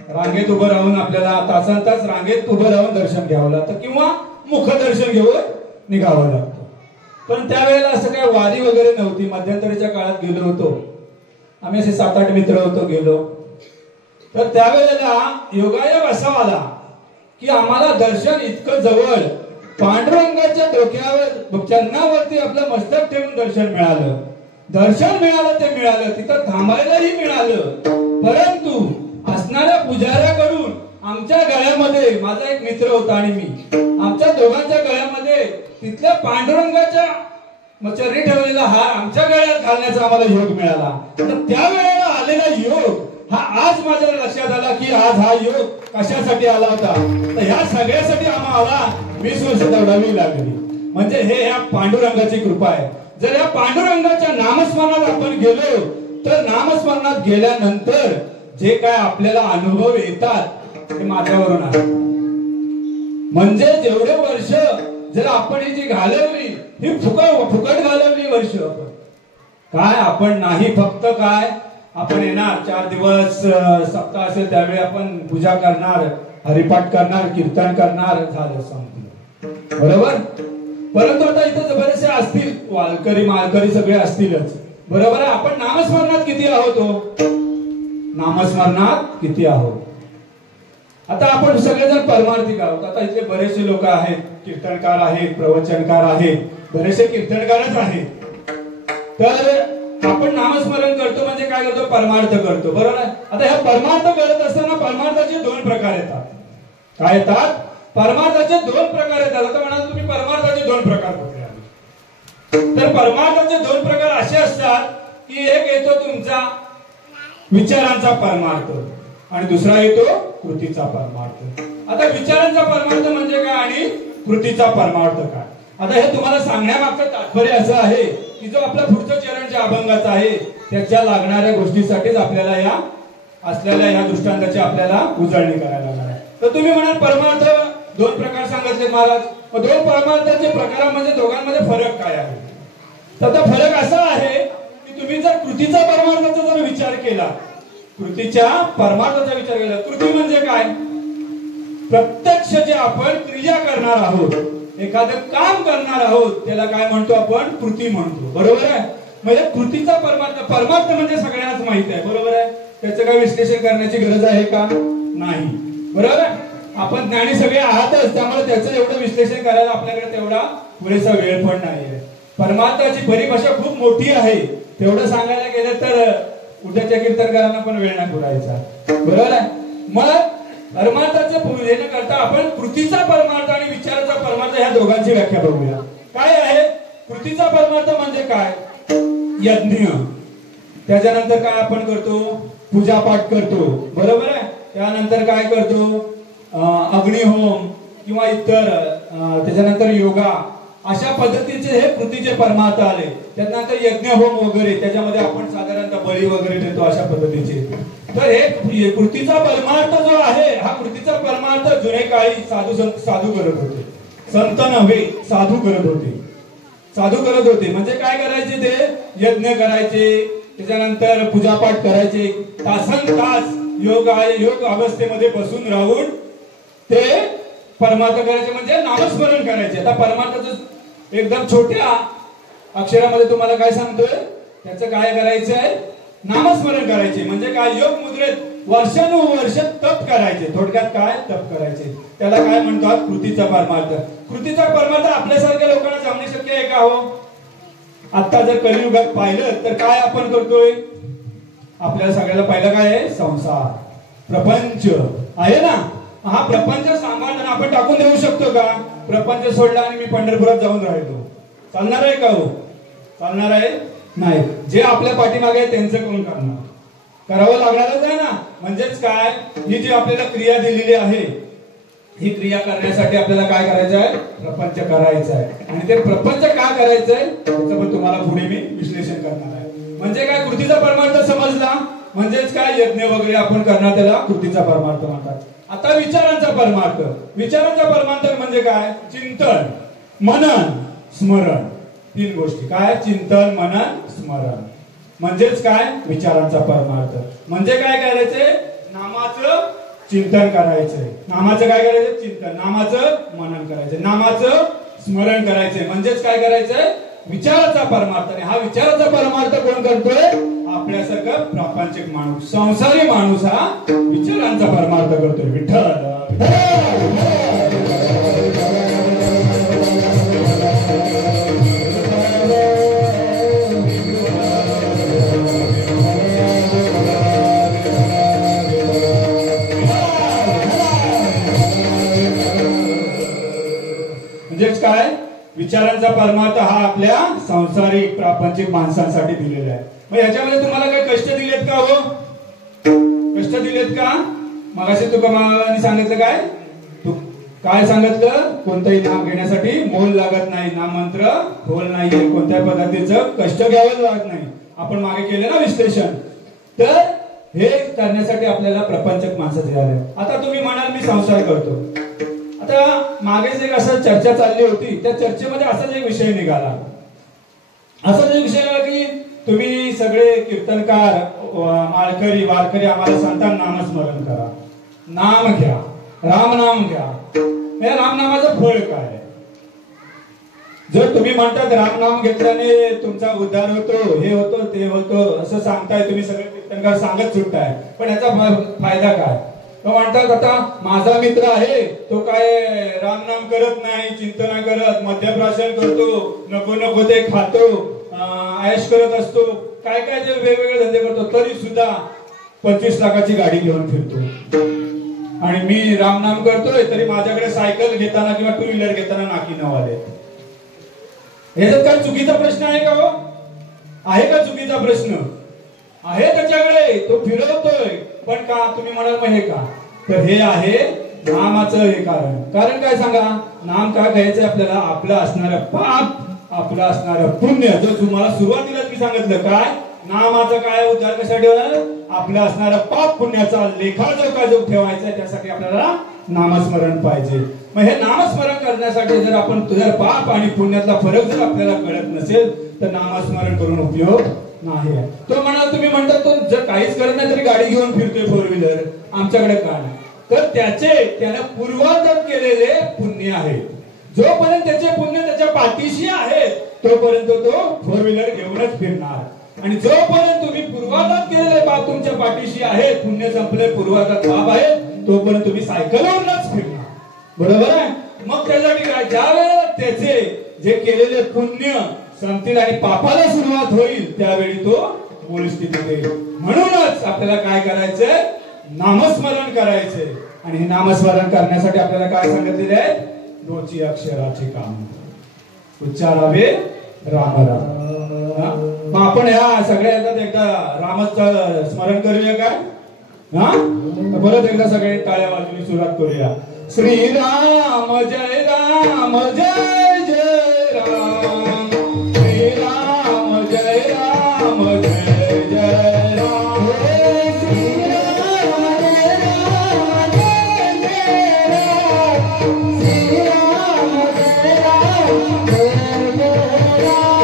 रांगेत उभं राहून आपल्याला तासन-तास रांगेत उभं राहून दर्शन घ्यावं लागतं किंवा मुखदर्शन घेऊन निघावं लागतं. पण त्यावेळेला असं काय वारी वगैरे नव्हती. मध्यंतरीच्या काळात गेलो होतो आम्ही, असे 7-8 मित्र होतो गेलो. तर त्यावेळेला योगायोग असा आला की आम्हाला दर्शन इतकं जवळ, पांडुरंगाच्या डोक्यावर चरणावरती आपलं मस्तक ठेवून दर्शन मिळालं. दर्शन मिळालं ते मिळालं, तिथं थांबायलाही मिळालं. परंतु असणाऱ्या पुजाऱ्याकडून आमच्या गळ्यामध्ये, माझा एक मित्र होता आणि मी, आमच्या दोघांच्या गळ्यामध्ये तिथल्या पांडुरंगाच्या चरणी ठेवलेला हार आमच्या गळ्यात घालण्याचा आम्हाला योग मिळाला. तर त्यावेळेला आलेला योग हा आज माझ्या लक्षात आला की आज हा योग कशासाठी आला होता. तर ह्या सगळ्यासाठी आम्हाला 20 वर्ष दौडावी लागली. म्हणजे हे ह्या पांडुरंगाची कृपा आहे. जर या पांडुरंगाच्या नामस्मरणात आपण गेलो तर नामस्मरणात गेल्यानंतर जे काय आपल्याला अनुभव येतात ते माझ्यावरून आहे. म्हणजे जेवढे वर्ष जर आपण ही जी घालवली, ही फुकट घालवली वर्ष. काय आपण नाही, फक्त काय आपण येणार 4 दिवस सप्ताह असेल त्यावेळी आपण पूजा करणार, हरिपाठ करणार, कीर्तन करणार, झालं संपलं. बरोबर. परंतु आता इथे बरेचसे असतील वालकरी मालकरी सगळे असतीलच. बरोबर आहे. आपण नामस्मरणात किती आहोत हो? नामस्मरणात किती आहोत? आता आपण सगळेजण परमार्थिक आहोत. आता इथे बरेचसे लोक आहेत, कीर्तनकार आहेत, प्रवचनकार आहेत, बरेचसे कीर्तनकारच आहेत. तर आपण नामस्मरण करतो म्हणजे काय करतो? परमार्थ करतो. बरोबर आहे. आता ह्या परमार्थ करत असताना परमार्थाचे 2 प्रकार येतात. काय येतात? परमार्थाचे 2 प्रकार येतात. आता म्हणाल तुम्ही परमार्थाचे 2 प्रकार कुठले आहेत? तर परमार्थाचे 2 प्रकार असे असतात की एक येतो तुमचा विचारांचा परमार्थ आणि दुसरा येतो कृतीचा परमार्थ. आता विचारांचा परमार्थ म्हणजे काय आणि कृतीचा परमार्थ काय? आता हे तुम्हाला सांगण्यामागचं तात्पर्य असं आहे की जो आपला पुढचं चरण जे अभंगाचं आहे त्याच्या लागणाऱ्या गोष्टीसाठीच आपल्याला या असलेल्या या दृष्टांताची आपल्याला उजळणी करायला लागणार आहे. तर तुम्ही म्हणाल परमार्थ 2 प्रकार सांगितले महाराज. 2 परमार्थाचे प्रकार म्हणजे दोघांमध्ये फरक काय आहे? तर फरक असा आहे की तुम्ही जर कृतीचा परमार्थाचा जर विचार केला, कृतीच्या परमार्थाचा विचार केला, कृती म्हणजे काय? प्रत्यक्ष जे आपण क्रिया करणार आहोत, एखादं काम करणार आहोत, त्याला काय म्हणतो आपण? कृती म्हणतो. बरोबर आहे. म्हणजे कृतीचा परमार्थ म्हणजे सगळ्यांनाच माहित आहे. बरोबर आहे. त्याचं काय विश्लेषण करण्याची गरज आहे का? नाही. बरोबर आहे. आपण ज्ञानी सगळे आहातच, त्यामुळे त्याचं एवढं विश्लेषण करायला आपल्याकडे तेवढा पुरेसा वेळ पण नाहीये. परमार्थाची परिभाषा खूप मोठी आहे. तेवढं सांगायला गेलं तर उद्याच्या कीर्तनकारांना पण वेळ नाही पुरायचा. बरोबर आहे. मग परमार्थाचे पूर्ण करता आपण कृतीचा परमार्थ आणि विचाराचा परमार्थ ह्या दोघांची व्याख्या बघूया. काय आहे कृतीचा परमार्थ? म्हणजे काय? यज्ञ. त्याच्यानंतर काय आपण करतो, पूजापाठ करतो, बरोबर आहे. त्यानंतर काय करतो, अग्निहोम किंवा इतर, त्याच्यानंतर योगा, अशा पद्धतीचे हे कृतीचे परमार्थ आले. त्यानंतर यज्ञ होम वगैरे, त्याच्यामध्ये आपण साधारणतः बळी वगैरे देतो अशा पद्धतीचे. तर हे कृतीचा परमार्थ जो आहे, हा कृतीचा परमार्थ जुने काळी साधू करत होते. संत नव्हे, साधू करत होते. साधू करत होते म्हणजे काय करायचे, ते यज्ञ करायचे, त्याच्यानंतर पूजापाठ करायचे, तासन तास योग अवस्थेमध्ये बसून राहून ते परमार्थ करायचे, म्हणजे नामस्मरण करायचे. आता परमार्थाचं एकदम छोट्या अक्षरामध्ये तुम्हाला काय सांगतोय, त्याचं काय करायचं आहे, नामस्मरण करायचे. म्हणजे काय, योग मुद्रेत वर्षानुवर्ष तप करायचे. थोडक्यात काय, तप करायचे. त्याला काय म्हणतात, कृतीचा परमार्थ. कृतीचा परमार्थ आपल्यासारख्या लोकांना जमणे शक्य आहे का हो? आता जर कलियुगात पाहिलं तर काय आपण करतोय, आपल्याला सगळ्याला पहिलं काय आहे, संसार, प्रपंच आहे ना. हा प्रपंच सांभाळताना आपण टाकून देऊ शकतो का? प्रपंच सोडला आणि मी पंढरपुरात जाऊन राहिलो, चालणार आहे का हो? चालणार आहे नाही. जे आपल्या पाठीमागे आहे त्यांचं कोण करणार, करावं लागणारच आहे ना. म्हणजेच काय, ही जी आपल्याला क्रिया दिलेली आहे, ही क्रिया करण्यासाठी आपल्याला काय करायचं आहे, प्रपंच करायचं आहे. आणि ते प्रपंच का करायचं आहे त्याचं पण तुम्हाला पुढे मी विश्लेषण करणार आहे. म्हणजे काय, कृतीचा परमार्थ समजला, म्हणजेच काय, यज्ञ वगैरे आपण करणार, त्याला कृतीचा परमार्थ म्हणतात. आता विचारांचा परमार्थ. विचारांचा परमार्थ म्हणजे काय, चिंतन, मनन, स्मरण. तीन गोष्टी. काय, चिंतन, मनन, स्मरण. म्हणजेच काय, विचारांचा परमार्थ. म्हणजे काय करायचंय, नामाचं चिंतन करायचंय. नामाचं काय करायचं, चिंतन. नामाचं मनन करायचंय, नामाचं स्मरण करायचंय. म्हणजेच काय करायचंय, विचाराचा परमार्थ. आणि हा विचाराचा परमार्थ कोण करतोय, आपल्यासारखं प्रापंचिक माणूस, संसारी माणूस हा विचारांचा परमार्थ करतोय. विठ्ठल म्हणजेच काय, विचारांचा परमार्थ हा आपल्या संसारिक प्रापंचिक माणसांसाठी दिलेला आहे. मग याच्यामध्ये तुम्हाला काही कष्ट दिलेत का हो? कष्ट दिलेत का? मगाशी तुकारामांनी सांगितलं काय, तू काय सांगितलं, कोणतंही नाम घेण्यासाठी मोल लागत नाही, नाम मंत्र खोल नाहीये, कोणत्या पद्धतीचं कष्ट घ्यावं लागत नाही. आपण मागे केलं ना विश्लेषण. तर हे करण्यासाठी आपल्याला प्रपंचक माणसं द्यावे. आता तुम्ही म्हणाल मी संसार करतो. आता मागेच एक असं चर्चा चालली होती, त्या चर्चेमध्ये असाच एक विषय निघाला. असाच एक विषय निघाला की तुम्ही सगळे कीर्तनकार, माळकरी, वारकरी आम्हाला सांगता नामस्मरण करा, नाम घ्या, रामनाम घ्या. या रामनामाचं फळ काय? जर तुम्ही म्हणतात रामनाम घेतल्याने तुमचा उद्धार होतो, हे होतो, ते होतो, असं सांगताय तुम्ही, सगळे कीर्तनकार सांगत सुटताय, पण याचा फायदा काय? तो म्हणतात आता माझा मित्र आहे, तो काय रामनाम करत नाही, चिंतन करत, मद्यप्राशन करतो, नको नको ते खातो, ऐश करत असतो, काय काय जे वेगवेगळे धंदे करतो, तरी सुद्धा 25 लाखाची गाडी घेऊन फिरतो. आणि मी रामनाम करतोय तरी माझ्याकडे सायकल घेताना किंवा टू व्हीलर घेताना नाकी नाव आले. ह्याच्यात काय चुकीचा प्रश्न आहे का हो? आहे का चुकीचा प्रश्न? आहे त्याच्याकडे, तो फिरवतोय, पण का तुम्ही म्हणाल मग हे का? तर हे आहे नामाचं हे कारण. कारण काय सांगा, नाम का घ्यायचंय आपल्याला? आपलं असणारं पाप, आपलं असणारं पुण्य, जो तुम्हाला सुरुवातीलाच मी सांगितलं, काय नामाचं काय उद्धार कशासाठी होणार? आपलं असणारं पाप पुण्याचा लेखाजोखा ठेवायचा, त्यासाठी आपल्याला नामस्मरण पाहिजे. मग हे नामस्मरण करण्यासाठी जर आपण पाप आणि पुण्यातला फरक जर आपल्याला कळत नसेल तर नामस्मरण करून उपयोग नाही आहे. तो म्हणाल, तुम्ही म्हणता तो जर काहीच करत नाही तरी गाडी घेऊन फिरतोय 4 व्हीलर, आमच्याकडे का नाही? तर त्याने पूर्वार्जित केलेले पुण्य आहे. जोपर्यंत त्याचे पुण्य त्याच्या पाठीशी आहे तोपर्यंत तो 4 व्हीलर घेऊनच फिरणार. आणि जोपर्यंत तुम्ही पूर्वार्जित केलेले पाप तुमच्या पाठीशी आहे, पुण्य संपले, पूर्वार्जित पाप आहे, तोपर्यंत तुम्ही सायकलवरच फिरणार. बरोबर आहे? मग त्यासाठी काय, ज्या वेळेला त्याचे जे केलेले पुण्य संपतील आणि पापाला सुरुवात होईल त्यावेळी तो मूळ स्थितीत येईल. म्हणूनच आपल्याला काय करायचंय, नामस्मरण करायचंय. आणि हे नामस्मरण करण्यासाठी आपल्याला काय सांगितलेले आहे? 2 अक्षराचे काम, उच्चारावे राम राम. मग आपण ह्या सगळ्या याच्यात एकदा रामाचं स्मरण करूया काय? हा, परत एकदा सगळे टाळ्या वाजवून सुरुवात करूया. श्रीराम जय राम जय जय राम, श्रीराम जय राम जय जय राम, श्रीराम जय राम जय जय राम, श्रीराम जय राम जय जय राम,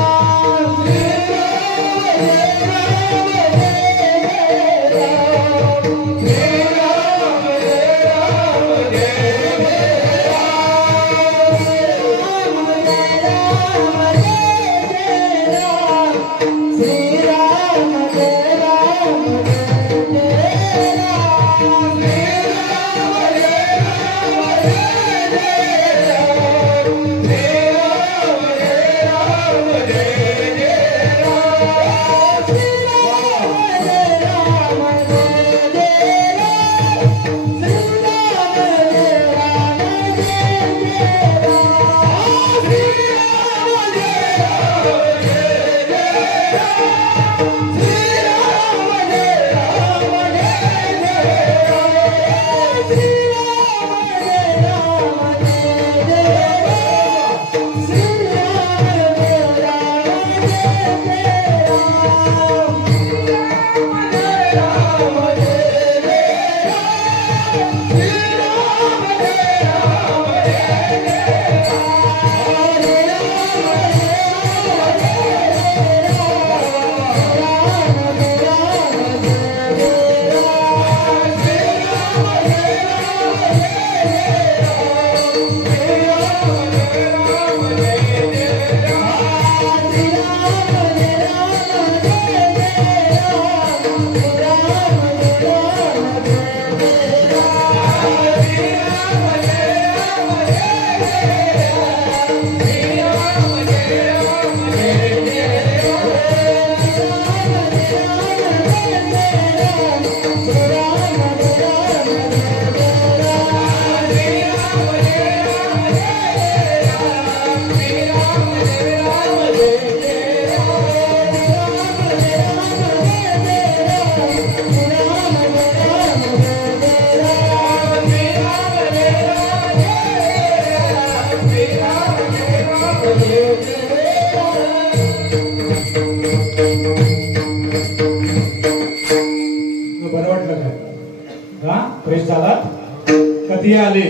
कधी आले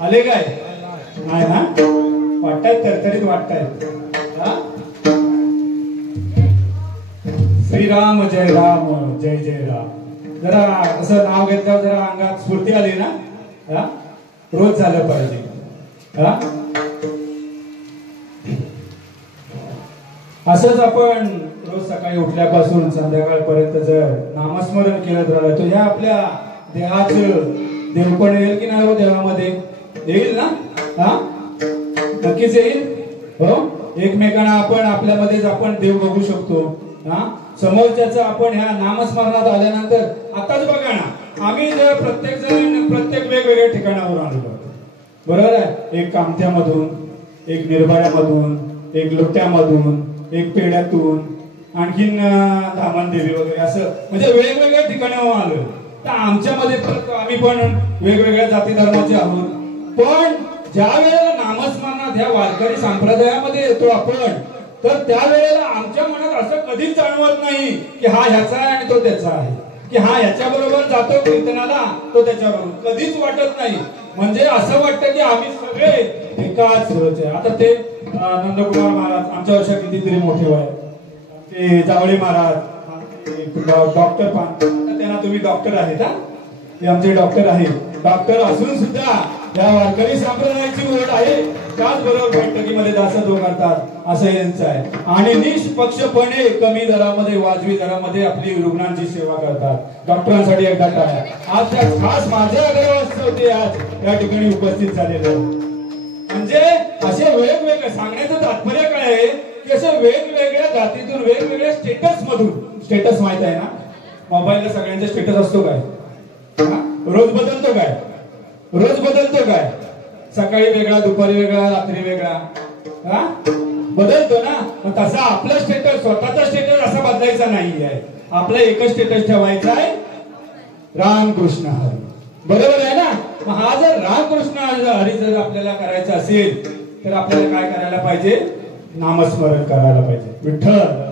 आले काय नाही ना वाटतायत तरतरीत वाटतायत. श्रीराम जय राम जय जय राम जरा असं नाव घेतल्यावर जरा अंगात स्फूर्ती आली ना. रोज झालं पाहिजे. असंच आपण रोज सकाळी उठल्यापासून संध्याकाळपर्यंत जर नामस्मरण केलं राहिलं तर या आपल्या देहाचं देवपण येईल की नाही हो? देवामध्ये येईल ना. नक्कीच येईल हो. एकमेकांना आपण आपल्यामध्येच आपण देव बघू शकतो. समोरच्याचं आपण ह्या नामस्मरणात आल्यानंतर आताच बघा ना, आम्ही जर प्रत्येक जण प्रत्येक वेगवेगळ्या ठिकाणावर आलेलो बरोबर आहे. एक कामत्यामधून, एक निर्भयामधून, एक लोट्यामधून, एक पेड्यातून, आणखीन धामणदेवी वगैरे असं म्हणजे वेगवेगळ्या ठिकाणावर आलोय. तर आमच्यामध्ये आम्ही पण वेगवेगळ्या जाती धर्माचे आहोत. पण ज्या वेळेला नामस्मरणात ह्या वारकरी संप्रदायामध्ये येतो आपण, तर त्यावेळेला आमच्या मनात असं कधीच जाणवत नाही की हा ह्याचा आहे आणि तो त्याचा आहे, की हा ह्याच्या बरोबर जातो कीर्तनाला, तो त्याच्याबरोबर. कधीच वाटत नाही. म्हणजे असं वाटतं की आम्ही सगळे एकाच आहे. आता ते नंदकुमार महाराज आमच्यापेक्षा कितीतरी मोठे वय, ते जावळे महाराज, डॉक्टर त्यांना तुम्ही डॉक्टर आहेत. ते आमचे डॉक्टर आहेत. डॉक्टर असून सुद्धा त्या वारकरी संप्रदायाची ओढ आहे. त्याचबरोबर बैठकीमध्ये दासत्व करतात असं यांचं आहे. आणि निष्पक्षपणे कमी दरामध्ये, वाजवी दरामध्ये आपली रुग्णांची सेवा करतात. डॉक्टरांसाठी एकदा टाळ्या. आज त्या खास माझ्या अग्रवास्तव ते आज या ठिकाणी उपस्थित झालेले. म्हणजे असे वेगवेगळे सांगण्याचं तात्पर्य काय आहे की असे वेगवेगळ्या जातीतून, वेगवेगळ्या स्टेटस मधून, स्टेटस माहित आहे ना, मोबाईलला सगळ्यांचा स्टेटस असतो काय? रोज बदलतो काय? रोज बदलतो काय? सकाळी वेगळा, दुपारी वेगळा, रात्री वेगळा. बदलतो ना, मग तसा आपलं स्टेटस, स्वतःचा स्टेटस असा बदलायचा नाही आहे. आपलं एकच स्टेटस ठेवायचा आहे, रामकृष्ण हरी. बरोबर आहे ना. मग हा जर रामकृष्ण हरी जर आपल्याला करायचा असेल तर आपल्याला काय करायला पाहिजे? नामस्मरण करायला पाहिजे. विठ्ठल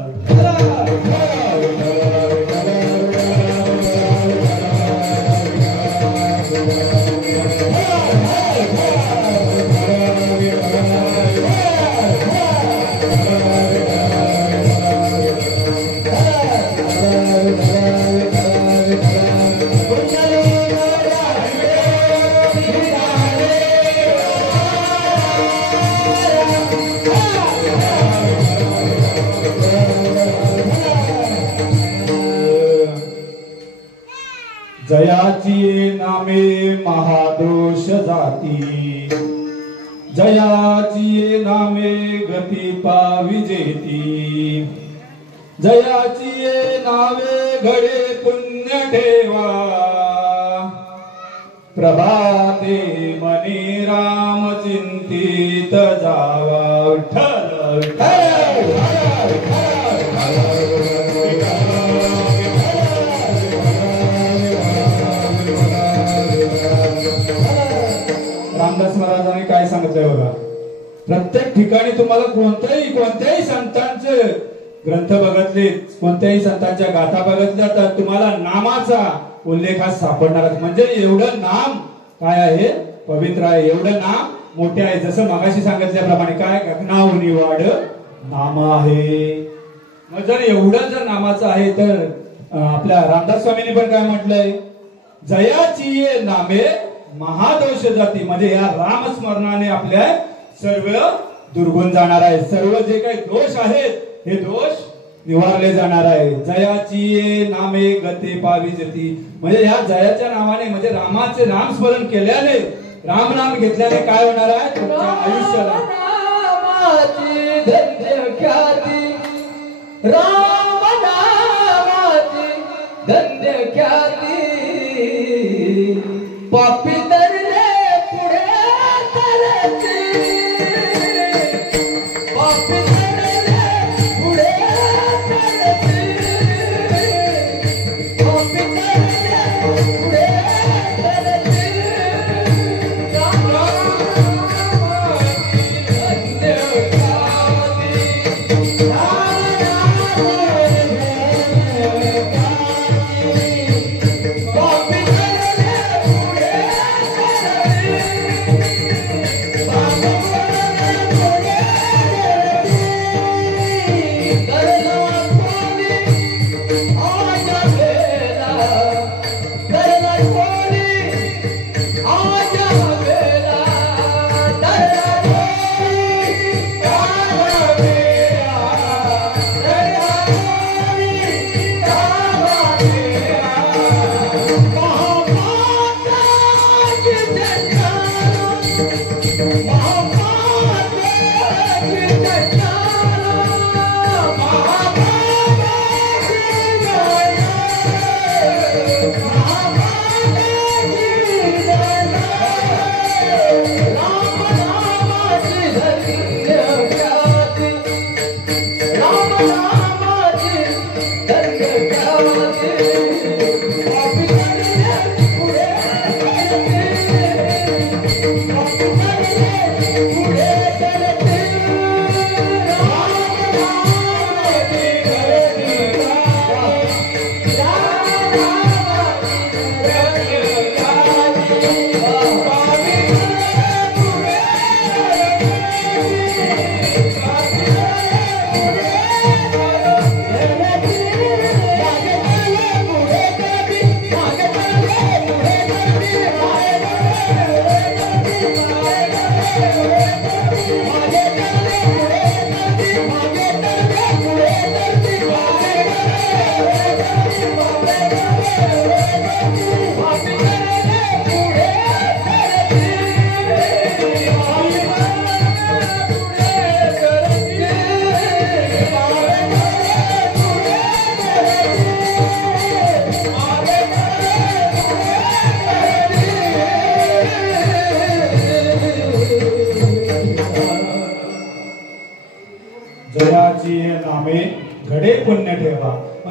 जयाची नामे महादोष जाती, जयाची नामे गती पाविजेती, जयाची नावे घडे पुण्य ठेवा, प्रभाते मनी राम चिंतित जावा. रामदास महाराजांनी काय सांगितलंय बघा, प्रत्येक ठिकाणी तुम्हाला कोणत्याही संतांचे ग्रंथ बघितले, कोणत्याही संतांच्या गाथा बघितल्या तर तुम्हाला नामाचा उल्लेख हा सापडणार. म्हणजे एवढं नाम काय आहे? पवित्र आहे. एवढं नाम मोठे आहे. जसं मगाशी सांगितल्याप्रमाणे काय, गगनाहून वाढ नाम आहे. मग जर एवढं जर नामाचं आहे तर आपल्या रामदास स्वामींनी पण काय म्हटलंय? जयाची ये नामे महादोष जाती. म्हणजे या रामस्मरणाने आपल्या सर्व दुर्गुण जाणार आहे. सर्व जे काही दोष आहेत हे दोष निवारले जाणार आहे. जयाची नामे गते पाविजती. म्हणजे या जयाच्या नावाने, म्हणजे रामाचे नामस्मरण केल्याने, राम नाम घेतल्याने काय होणार आहे? तुमच्या आयुष्याला रामाची धन्य ख्याती, राम नामाची धन्य ख्याती, पापी तरले पुढे तरती, पापी तरले पुढे तरती, पापी तरले पुढे तरती.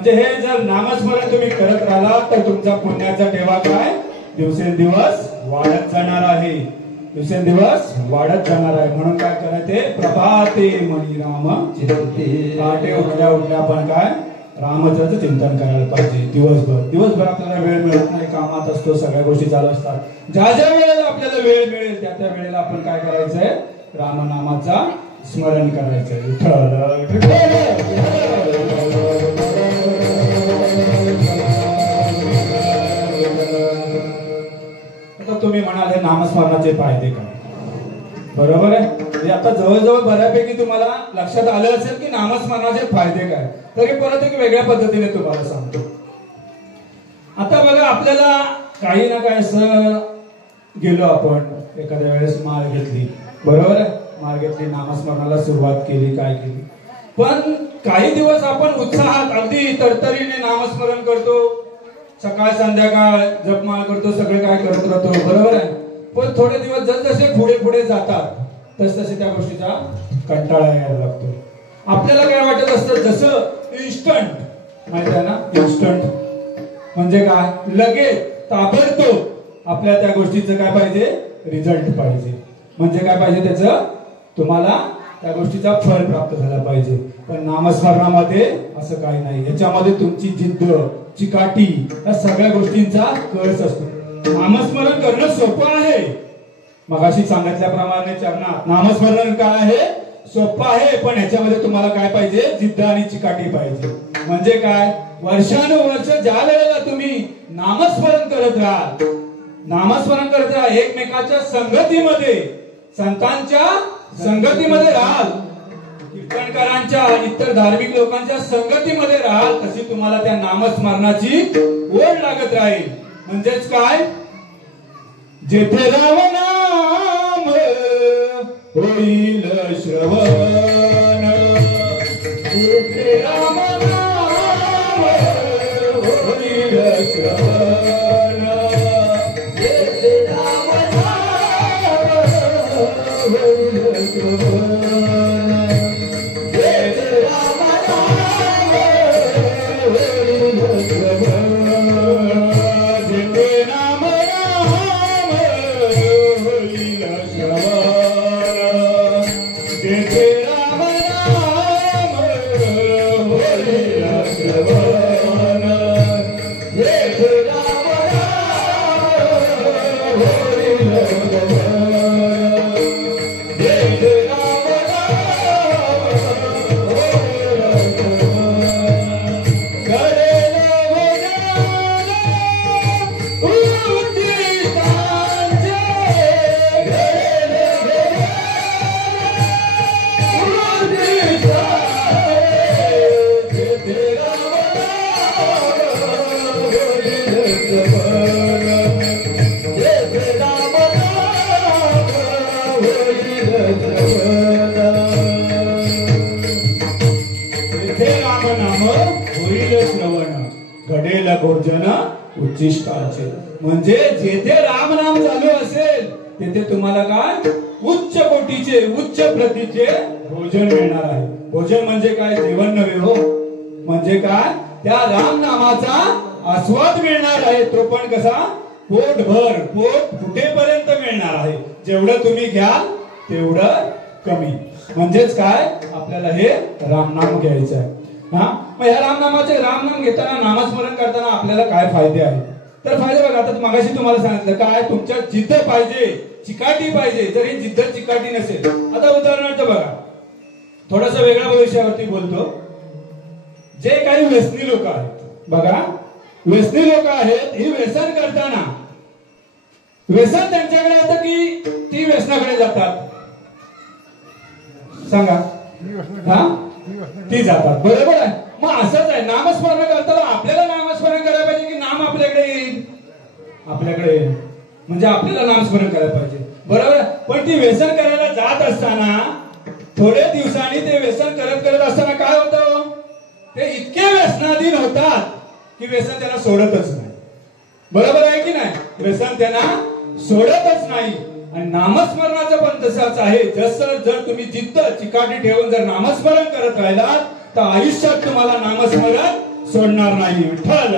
म्हणजे हे जर नामस्मरण तुम्ही करत राहिला तर तुमचा पुण्याचा ठेवा काय दिवसेंदिवस वाढत जाणार आहे, दिवसेंदिवस वाढत जाणार आहे. म्हणून काय करायचे, प्रभाते मनी राम चिंतते, पहाटे उठल्या उठल्या आपण काय रामाचं चिंतन करायला पाहिजे. दिवसभर आपल्याला वेळ मिळत नाही, कामात असतो, सगळ्या गोष्टी चालू असतात. ज्या ज्या वेळेला आपल्याला वेळ मिळेल त्या त्या वेळेला आपण काय करायचंय, रामनामाचा स्मरण करायचंय. आता तुम्ही म्हणाले नामस्मरणाचे फायदे काय, बरोबर आहे. आता जवळजवळ बऱ्यापैकी तुम्हाला लक्षात आलं असेल की नामस्मरणाचे फायदे काय. तरी परत एक वेगळ्या पद्धतीने तुम्हाला सांगतो. आता बघा, आपल्याला काही ना काही असं गेलो आपण एखाद्या वेळेस माळ घेतली, बरोबर आहे, माळ घेतली, नामस्मरणाला सुरुवात केली, काय केली, पण काही दिवस आपण उत्साहात अगदी तरतरीने नामस्मरण करतो, सकाळ संध्याकाळ जपमाळ करतो, सगळे काय करत राहतो, बरोबर आहे. पण थोडे दिवस जसजसे पुढे पुढे जातात तसतसे त्या गोष्टीचा कंटाळा यायला लागतो. आपल्याला काय वाटत असतं, जसं इन्स्टंट, माहिती आहे ना, इन्स्टंट म्हणजे काय, लगेच ताबडतोब आपल्या त्या गोष्टीचं काय पाहिजे, रिझल्ट पाहिजे. म्हणजे काय पाहिजे, त्याचं तुम्हाला त्या गोष्टीचा फळ प्राप्त झाला पाहिजे. पण नामस्मरणामध्ये असं काही नाही. याच्यामध्ये तुमची जिद्द, चिकाटी, या सगळ्या गोष्टींचा कळस असतो. नामस्मरण करणं सोपं आहे, मगाशी सांगितल्याप्रमाणे चरणात नामस्मरण काय आहे, सोपं आहे. पण ह्याच्यामध्ये तुम्हाला काय पाहिजे, जिद्द आणि चिकाटी पाहिजे. म्हणजे काय, वर्षानुवर्ष ज्या वेळेला तुम्ही नामस्मरण करत राहा, एकमेकाच्या संगतीमध्ये, संतांच्या संगतीमध्ये राहाल, कीर्तनकारांच्या, इतर धार्मिक लोकांच्या संगतीमध्ये राहाल, तशी तुम्हाला त्या नामस्मरणाची ओढ लागत राहील. म्हणजेच काय, जेथे राम नाम होईल श्रवण, जेथे राम नाम होईल श्रवण, जेथे राम नाम होईल श्रवण, जेथे राम नाम होईल श्रवण, जेथे राम नाम होईल श्रवण, जेथे राम नाम होईल श्रवण, जेथे राम नाम होईल श्रवण, जेथे राम नाम होईल श्रवण, करेल भजन उचितांचे, करेल घडेल भोजन उच्चिष्टाचे. म्हणजे जेथे राम नाम चालू असेल तिथे तुम्हाला काय, उच्च कोटीचे, उच्च प्रतीचे भोजन मिळणार आहे. भोजन म्हणजे काय, जेवण नव्हे हो, म्हणजे काय, त्या राम नामाचा आस्वाद मिळणार आहे. तो पण कसा, पोटभर, पोट फुटेपर्यंत मिळणार आहे. जेवढं तुम्ही घ्याल तेवढं कमी. म्हणजेच काय, आपल्याला हे रामनाम घ्यायचं आहे. मग ह्या रामनाम घेताना, नामस्मरण करताना आपल्याला काय फायदे आहेत, तर फायदे बघा. आता मगाशी तुम्हाला सांगितलं काय, तुमच्या जिद्द पाहिजे, चिकाटी पाहिजे. जर ही जिद्द चिकाटी नसेल, आता उदाहरणार्थ बघा, थोडासा वेगळ्या विषयावरती बोलतो. जे काही व्यसनी लोक आहेत बघा, व्यसनी लोक आहेत, ही व्यसन करताना, व्यसन त्यांच्याकडे येतं की ती व्यसनाकडे जातात, सांगा, ती जातात, बरोबर आहे. मग असंच आहे, नामस्मरण करताना आपल्याला नामस्मरण करायला पाहिजे की नाम आपल्याकडे येईल, आपल्याकडे येईल, म्हणजे आपल्याला नामस्मरण करायला पाहिजे, बरोबर. पण ती व्यसन करायला जात असताना थोड्या दिवसांनी ते व्यसन करत असताना काय होतं, ते इतके व्यसनाधीन होतात की व्यसन त्यांना सोडतच नाही, बरोबर आहे की नाही. व्यसन त्यांना सोडतच नाही. आणि नामस्मरणाचं पण तसंच आहे. जसं जर तुम्ही जिद्द चिकाटी ठेवून जर नामस्मरण करत राहिलात तर आयुष्यात तुम्हाला नामस्मरण सोडणार नाही. विठ्ठल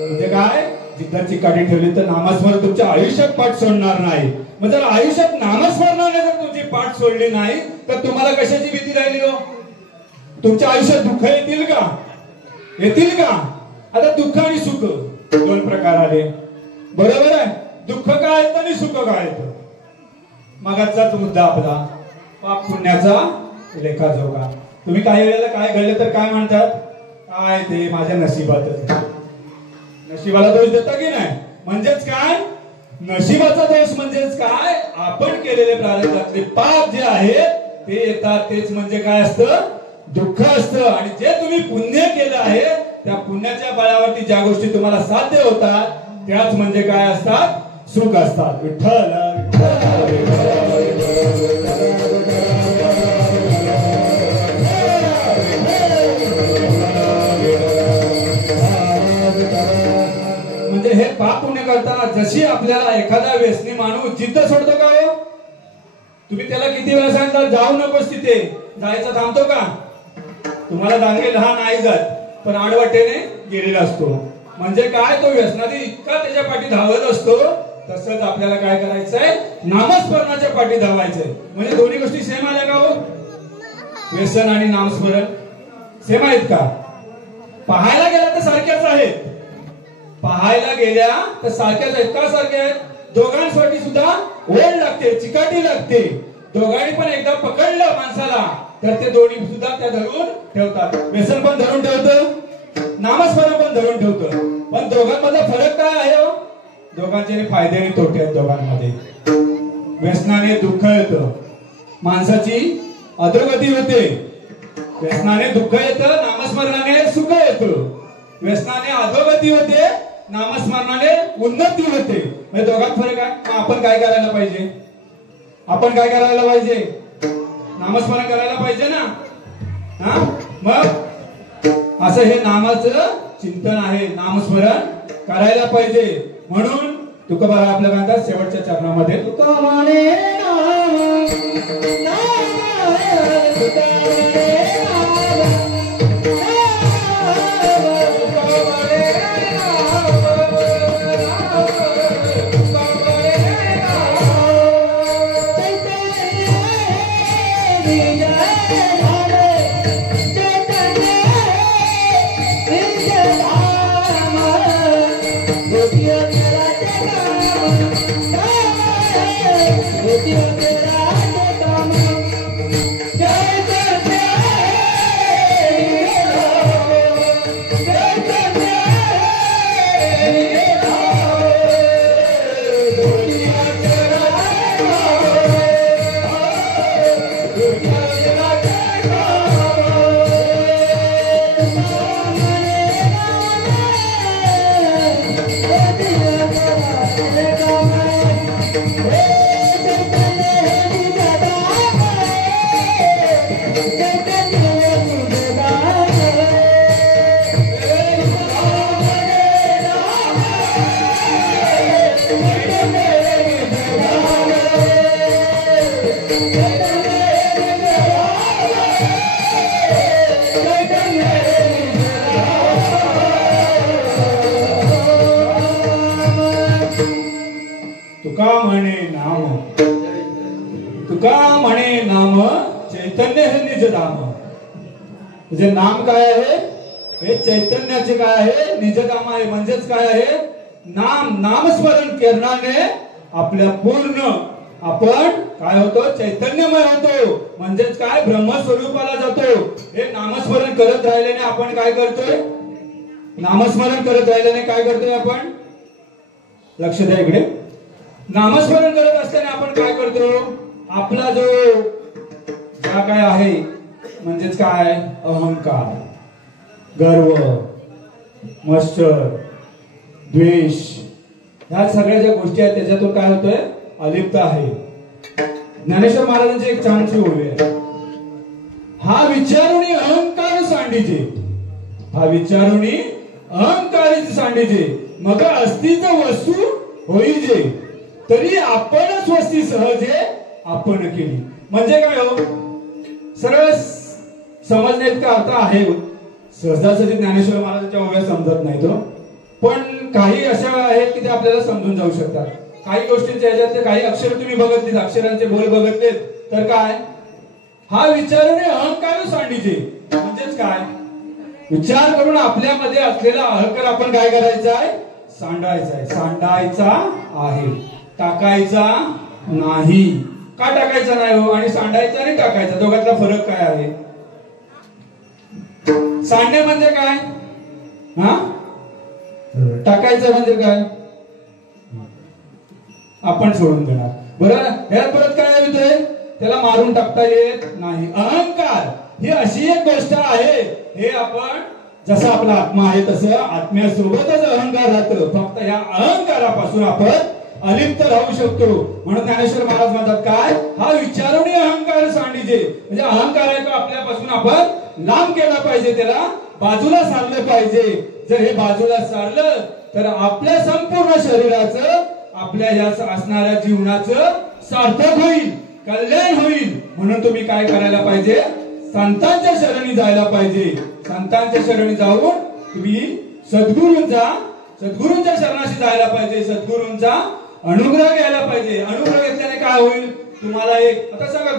म्हणजे काय, जिद्दाची काठी ठेवली तर नामस्मरण तुमच्या आयुष्यात पाठ सोडणार नाही. मग जर आयुष्यात नामस्मरणाने जर तुमची पाठ सोडली नाही तर तुम्हाला कशाची भीती राहिली हो? तुमच्या आयुष्यात दुःख येतील का? येतील का? आता दुःख आणि सुख दोन प्रकार आले, बरोबर आहे. दुःख काय येतं आणि सुख काय येतं. मागाचाच मुद्दा आपला पाप पुण्याचा लेखाजोखा. तुम्ही काही वेळेला काय घडलं तर काय म्हणतात, काय ते माझ्या नशिबातच. नशिबाला दोष देता की नाही? म्हणजेच काय, नशिबाचा दोष म्हणजेच काय, आपण केलेले प्रारब्धातले पाप जे आहेत ते येतात. तेच म्हणजे काय असतं, दुःख असतं. आणि जे तुम्ही पुण्य केलं आहे त्या पुण्याच्या बळावरती ज्या गोष्टी तुम्हाला साध्य होतात त्याच म्हणजे काय असतात, सुख असतात. विठ्ठल म्हणजे हे पाप पुण्य करताना जशी आपल्याला एखादा व्यसनी माणूस जिद्द सोडतो का हो? तुम्ही त्याला किती वेळा सांगितलं जाऊ नकोस तिथे, जायचं थांबतो का? तुम्हाला दांगे लहान नाही जात पण आडवाटेने गेलेला असतो. म्हणजे काय, तो व्यसनादी इतका त्याच्या पाठी धावत असतो. तसंच आपल्याला काय करायचंय, नामस्मरणाच्या पाठी धावायचंय. म्हणजे दोन्ही गोष्टी सेम आल्या का हो? व्यसन आणि नामस्मरण सेम आहेत का? पाहायला गेला तर सारख्याच आहेत. पाहायला गेल्या तर सारख्याच आहेत. का सारख्या आहेत? दोघांसाठी सुद्धा ओढ लागते, चिकाटी लागते. दोघांनी पण एकदा पकडलं माणसाला तर ते दोन्ही सुद्धा त्या धरून ठेवतात. व्यसन पण धरून ठेवतं, नामस्मरण पण धरून ठेवतं. पण दोघांमधला फरक काय आहे हो? दोघांचे फायदे आणि तोटे आहेत दोघांमध्ये. व्यसनाने दुःख येतं, माणसाची अधोगती होते. व्यसनाने दुःख येतं, नामस्मरणाने सुख येतं. व्यसनाने अधोगती होते, नामस्मरणाने उन्नती होते. म्हणजे दोघांत फरक आहे. आपण काय करायला पाहिजे? आपण काय करायला पाहिजे? नामस्मरण करायला पाहिजे ना. हा, मग असं हे नामाचं चिंतन आहे, नामस्मरण करायला पाहिजे. म्हणून तुकोबा आपल्या म्हणतात शेवटच्या चरणामध्ये, तुका म्हणे नाम चैतन्य हे निज धाम. म्हणजे नाम काय आहे? हे चैतन्याचे काय आहे? निज धाम आहे. म्हणजेच काय आहे? नामस्मरण करण्याने आपल्या पूर्ण आपण काय होतो? चैतन्यमय होतो. म्हणजेच काय? ब्रह्मस्वरूपाला जातो. हे नामस्मरण करत राहिल्याने आपण काय करतोय? नामस्मरण करत राहिल्याने काय करतोय आपण? लक्ष द्या इकडे. नामस्मरण करत असताना आपण काय करतो? आपला जो ज्या काय आहे म्हणजेच काय? अहंकार, गर्व, मत्सर, द्वेष, ह्या सगळ्या ज्या गोष्टी आहेत त्याच्यातून काय होतोय? अलिप्त आहे. ज्ञानेश्वर महाराजांची एक छानशी ओवी आहे, हा विचारुणी अहंकार सांडीचे, हा विचारुणी अहंकारीच सांडीचे, मग अस्तित्व वस्तू होईजे, तरी आपणच वस्ती सहजे आपण केली. म्हणजे काय हो, सरळ समजण्याचा अर्थ आहे. सहजासहजी ज्ञानेश्वर महाराजांच्या ओव्या समजत नाही तो, पण काही अशा आहेत की ते आपल्याला समजून जाऊ शकतात. काही गोष्टींच्या ह्याच्यात काही अक्षर तुम्ही बघितलीत, अक्षरांचे बोल बघितलेत तर काय, हा विचारणे अहंकार सांडीचे. म्हणजेच काय, विचार करून आपल्यामध्ये असलेला अहंकार आपण काय करायचा आहे, सांडायचा आहे. सांडायचा आहे, टाकायचा नाही. का टाकायचा नाही हो, आणि सांडायचा आणि टाकायचा दोघातला फरक काय आहे? सांडणे म्हणजे काय, हा, टाकायचं म्हणजे काय, आपण सोडून देणार. बरं, ह्यात परत काय होतंय, त्याला मारून टाकता येत नाही. अहंकार ही अशी एक गोष्ट आहे, हे आपण जसा आपला आत्मा आहे तसं आत्म्यासोबतच अहंकार राहतं. फक्त या अहंकारापासून आपण अलिप्त राहू शकतो. म्हणून ज्ञानेश्वर महाराज म्हणतात काय, हा विचारणे अहंकार सांडीजे. म्हणजे अहंकार आहे तो आपल्यापासून आपण लांब केला पाहिजे, त्याला बाजूला सारलं पाहिजे. जर हे बाजूला सारलं तर आपल्या संपूर्ण शरीराचं, आपल्या या असणाऱ्या जीवनाचं सार्थक होईल, कल्याण होईल. म्हणून तुम्ही काय करायला पाहिजे, संतांच्या शरणी जायला पाहिजे. संतांच्या शरणी जाऊन तुम्ही सद्गुरूंच्या शरणाशी जायला पाहिजे. सद्गुरूंचा अनुग्रह घ्यायला पाहिजे. अनुग्रह घेतल्याने काय होईल, तुम्हाला एक, आता सांगा,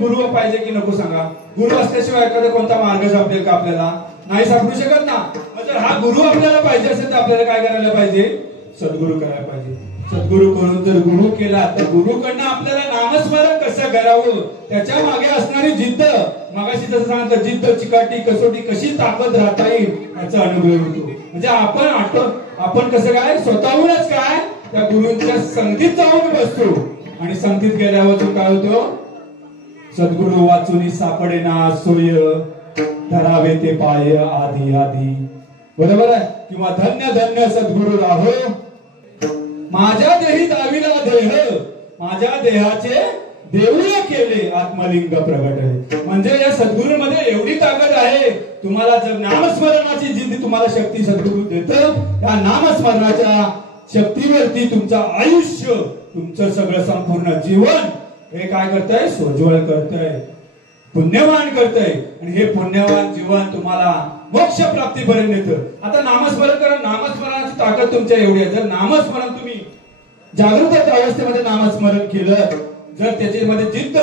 गुरु पाहिजे की नको सांगा. गुरु असल्याशिवाय एखादा कोणता मार्ग सापडेल का आपल्याला? नाही सापडू शकत ना. मग जर हा गुरु आपल्याला पाहिजे असेल तर आपल्याला काय करायला पाहिजे, सद्गुरु करायला पाहिजे. सद्गुरु करून जर गुरु केला तर गुरुकडनं आपल्याला नामस्मरण कसं करावं, त्याच्या मागे असणारी जिद्द, मगाशी जसं सांगितलं, जिद्द, चिकाटी, कसोटी कशी ताकद राहता येईल याचा अनुभव होतो. म्हणजे आपण कसं काय, स्वतःहूनच काय त्या गुरुंच्या संगतीत जाऊन बसतो. आणि संगतीत गेल्यावर काय होतो, सद्गुरु वाचूनी सापडेना सोय, धरावे ते पाय आधी आधी. बरोबर आहे, किंवा धन्य धन्य सद्गुरु राहो, माझ्या देही दाविला देह, माझ्या देहाचे देऊळ केले आत्मलिंग प्रगट. म्हणजे या सद्गुरूमध्ये एवढी ताकद आहे. तुम्हाला जर नामस्मरणाची जिद्द तुम्हाला शक्ती सद्गुरू देतं, त्या नामस्मरणाच्या शक्तीवरती तुमचं आयुष्य, तुमचं सगळं संपूर्ण जीवन हे काय करतंय, सोज्वळ करतंय, पुण्यवान करतंय. आणि हे पुण्यवान जीवन तुम्हाला मोक्ष प्राप्तीपर्यंत नेतं. आता नामस्मरण करा, नामस्मरणाची ताकद तुमच्या एवढी आहे. जर नामस्मरण तुम्ही जागृत अवस्थेमध्ये नामस्मरण केलं, जर त्याच्यामध्ये जिद्द,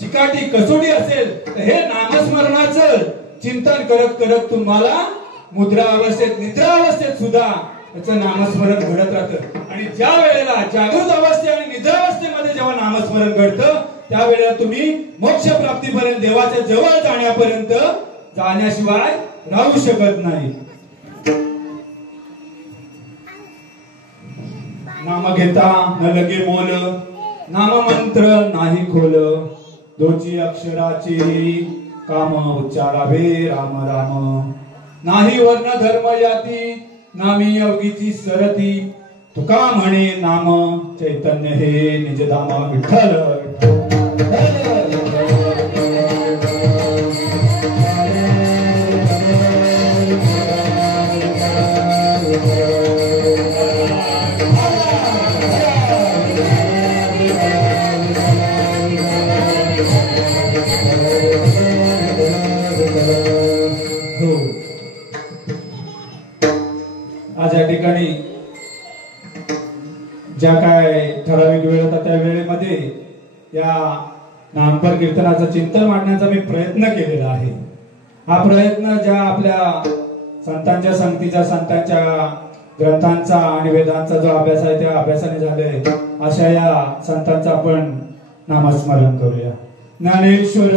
चिकाटी, कसोटी असेल तर हे नामस्मरणाचं चिंतन करत करत तुम्हाला मुद्रा अवस्थेत, निद्रा अवस्थेत सुद्धा त्याचं नामस्मरण घडत राहतं. आणि ज्या वेळेला जागृत अवस्थे आणि निद्रा अवस्थेमध्ये जेव्हा नामस्मरण घडतं त्यावेळेला तुम्ही मोक्ष प्राप्तीपर्यंत, देवाच्या जवळ जाण्यापर्यंत जाण्याशिवाय राहू शकत नाही. नाम घेता न लगे मोल, नाम मंत्र नाही खोल, दोची अक्षराची काम उच्चारावे राम राम. नाही वर्ण धर्म याती, नामी अवघीची सरती, तुका म्हणे नाम चैतन्य हे निजधाम विठ्ठल. आज या ठिकाणी ज्या काय ठराविक वेळ होता त्या वेळेमध्ये या नामपर कीर्तनाचं चिंतन मांडण्याचा मी प्रयत्न केलेला आहे. हा प्रयत्न ज्या आपल्या संतांच्या संगतीचा, संतांच्या ग्रंथांचा आणि वेदांचा जो अभ्यास आहे त्या अभ्यासाने झाले. अशा या संतांचं आपण नामस्मरण करूया. ज्ञानेश्वर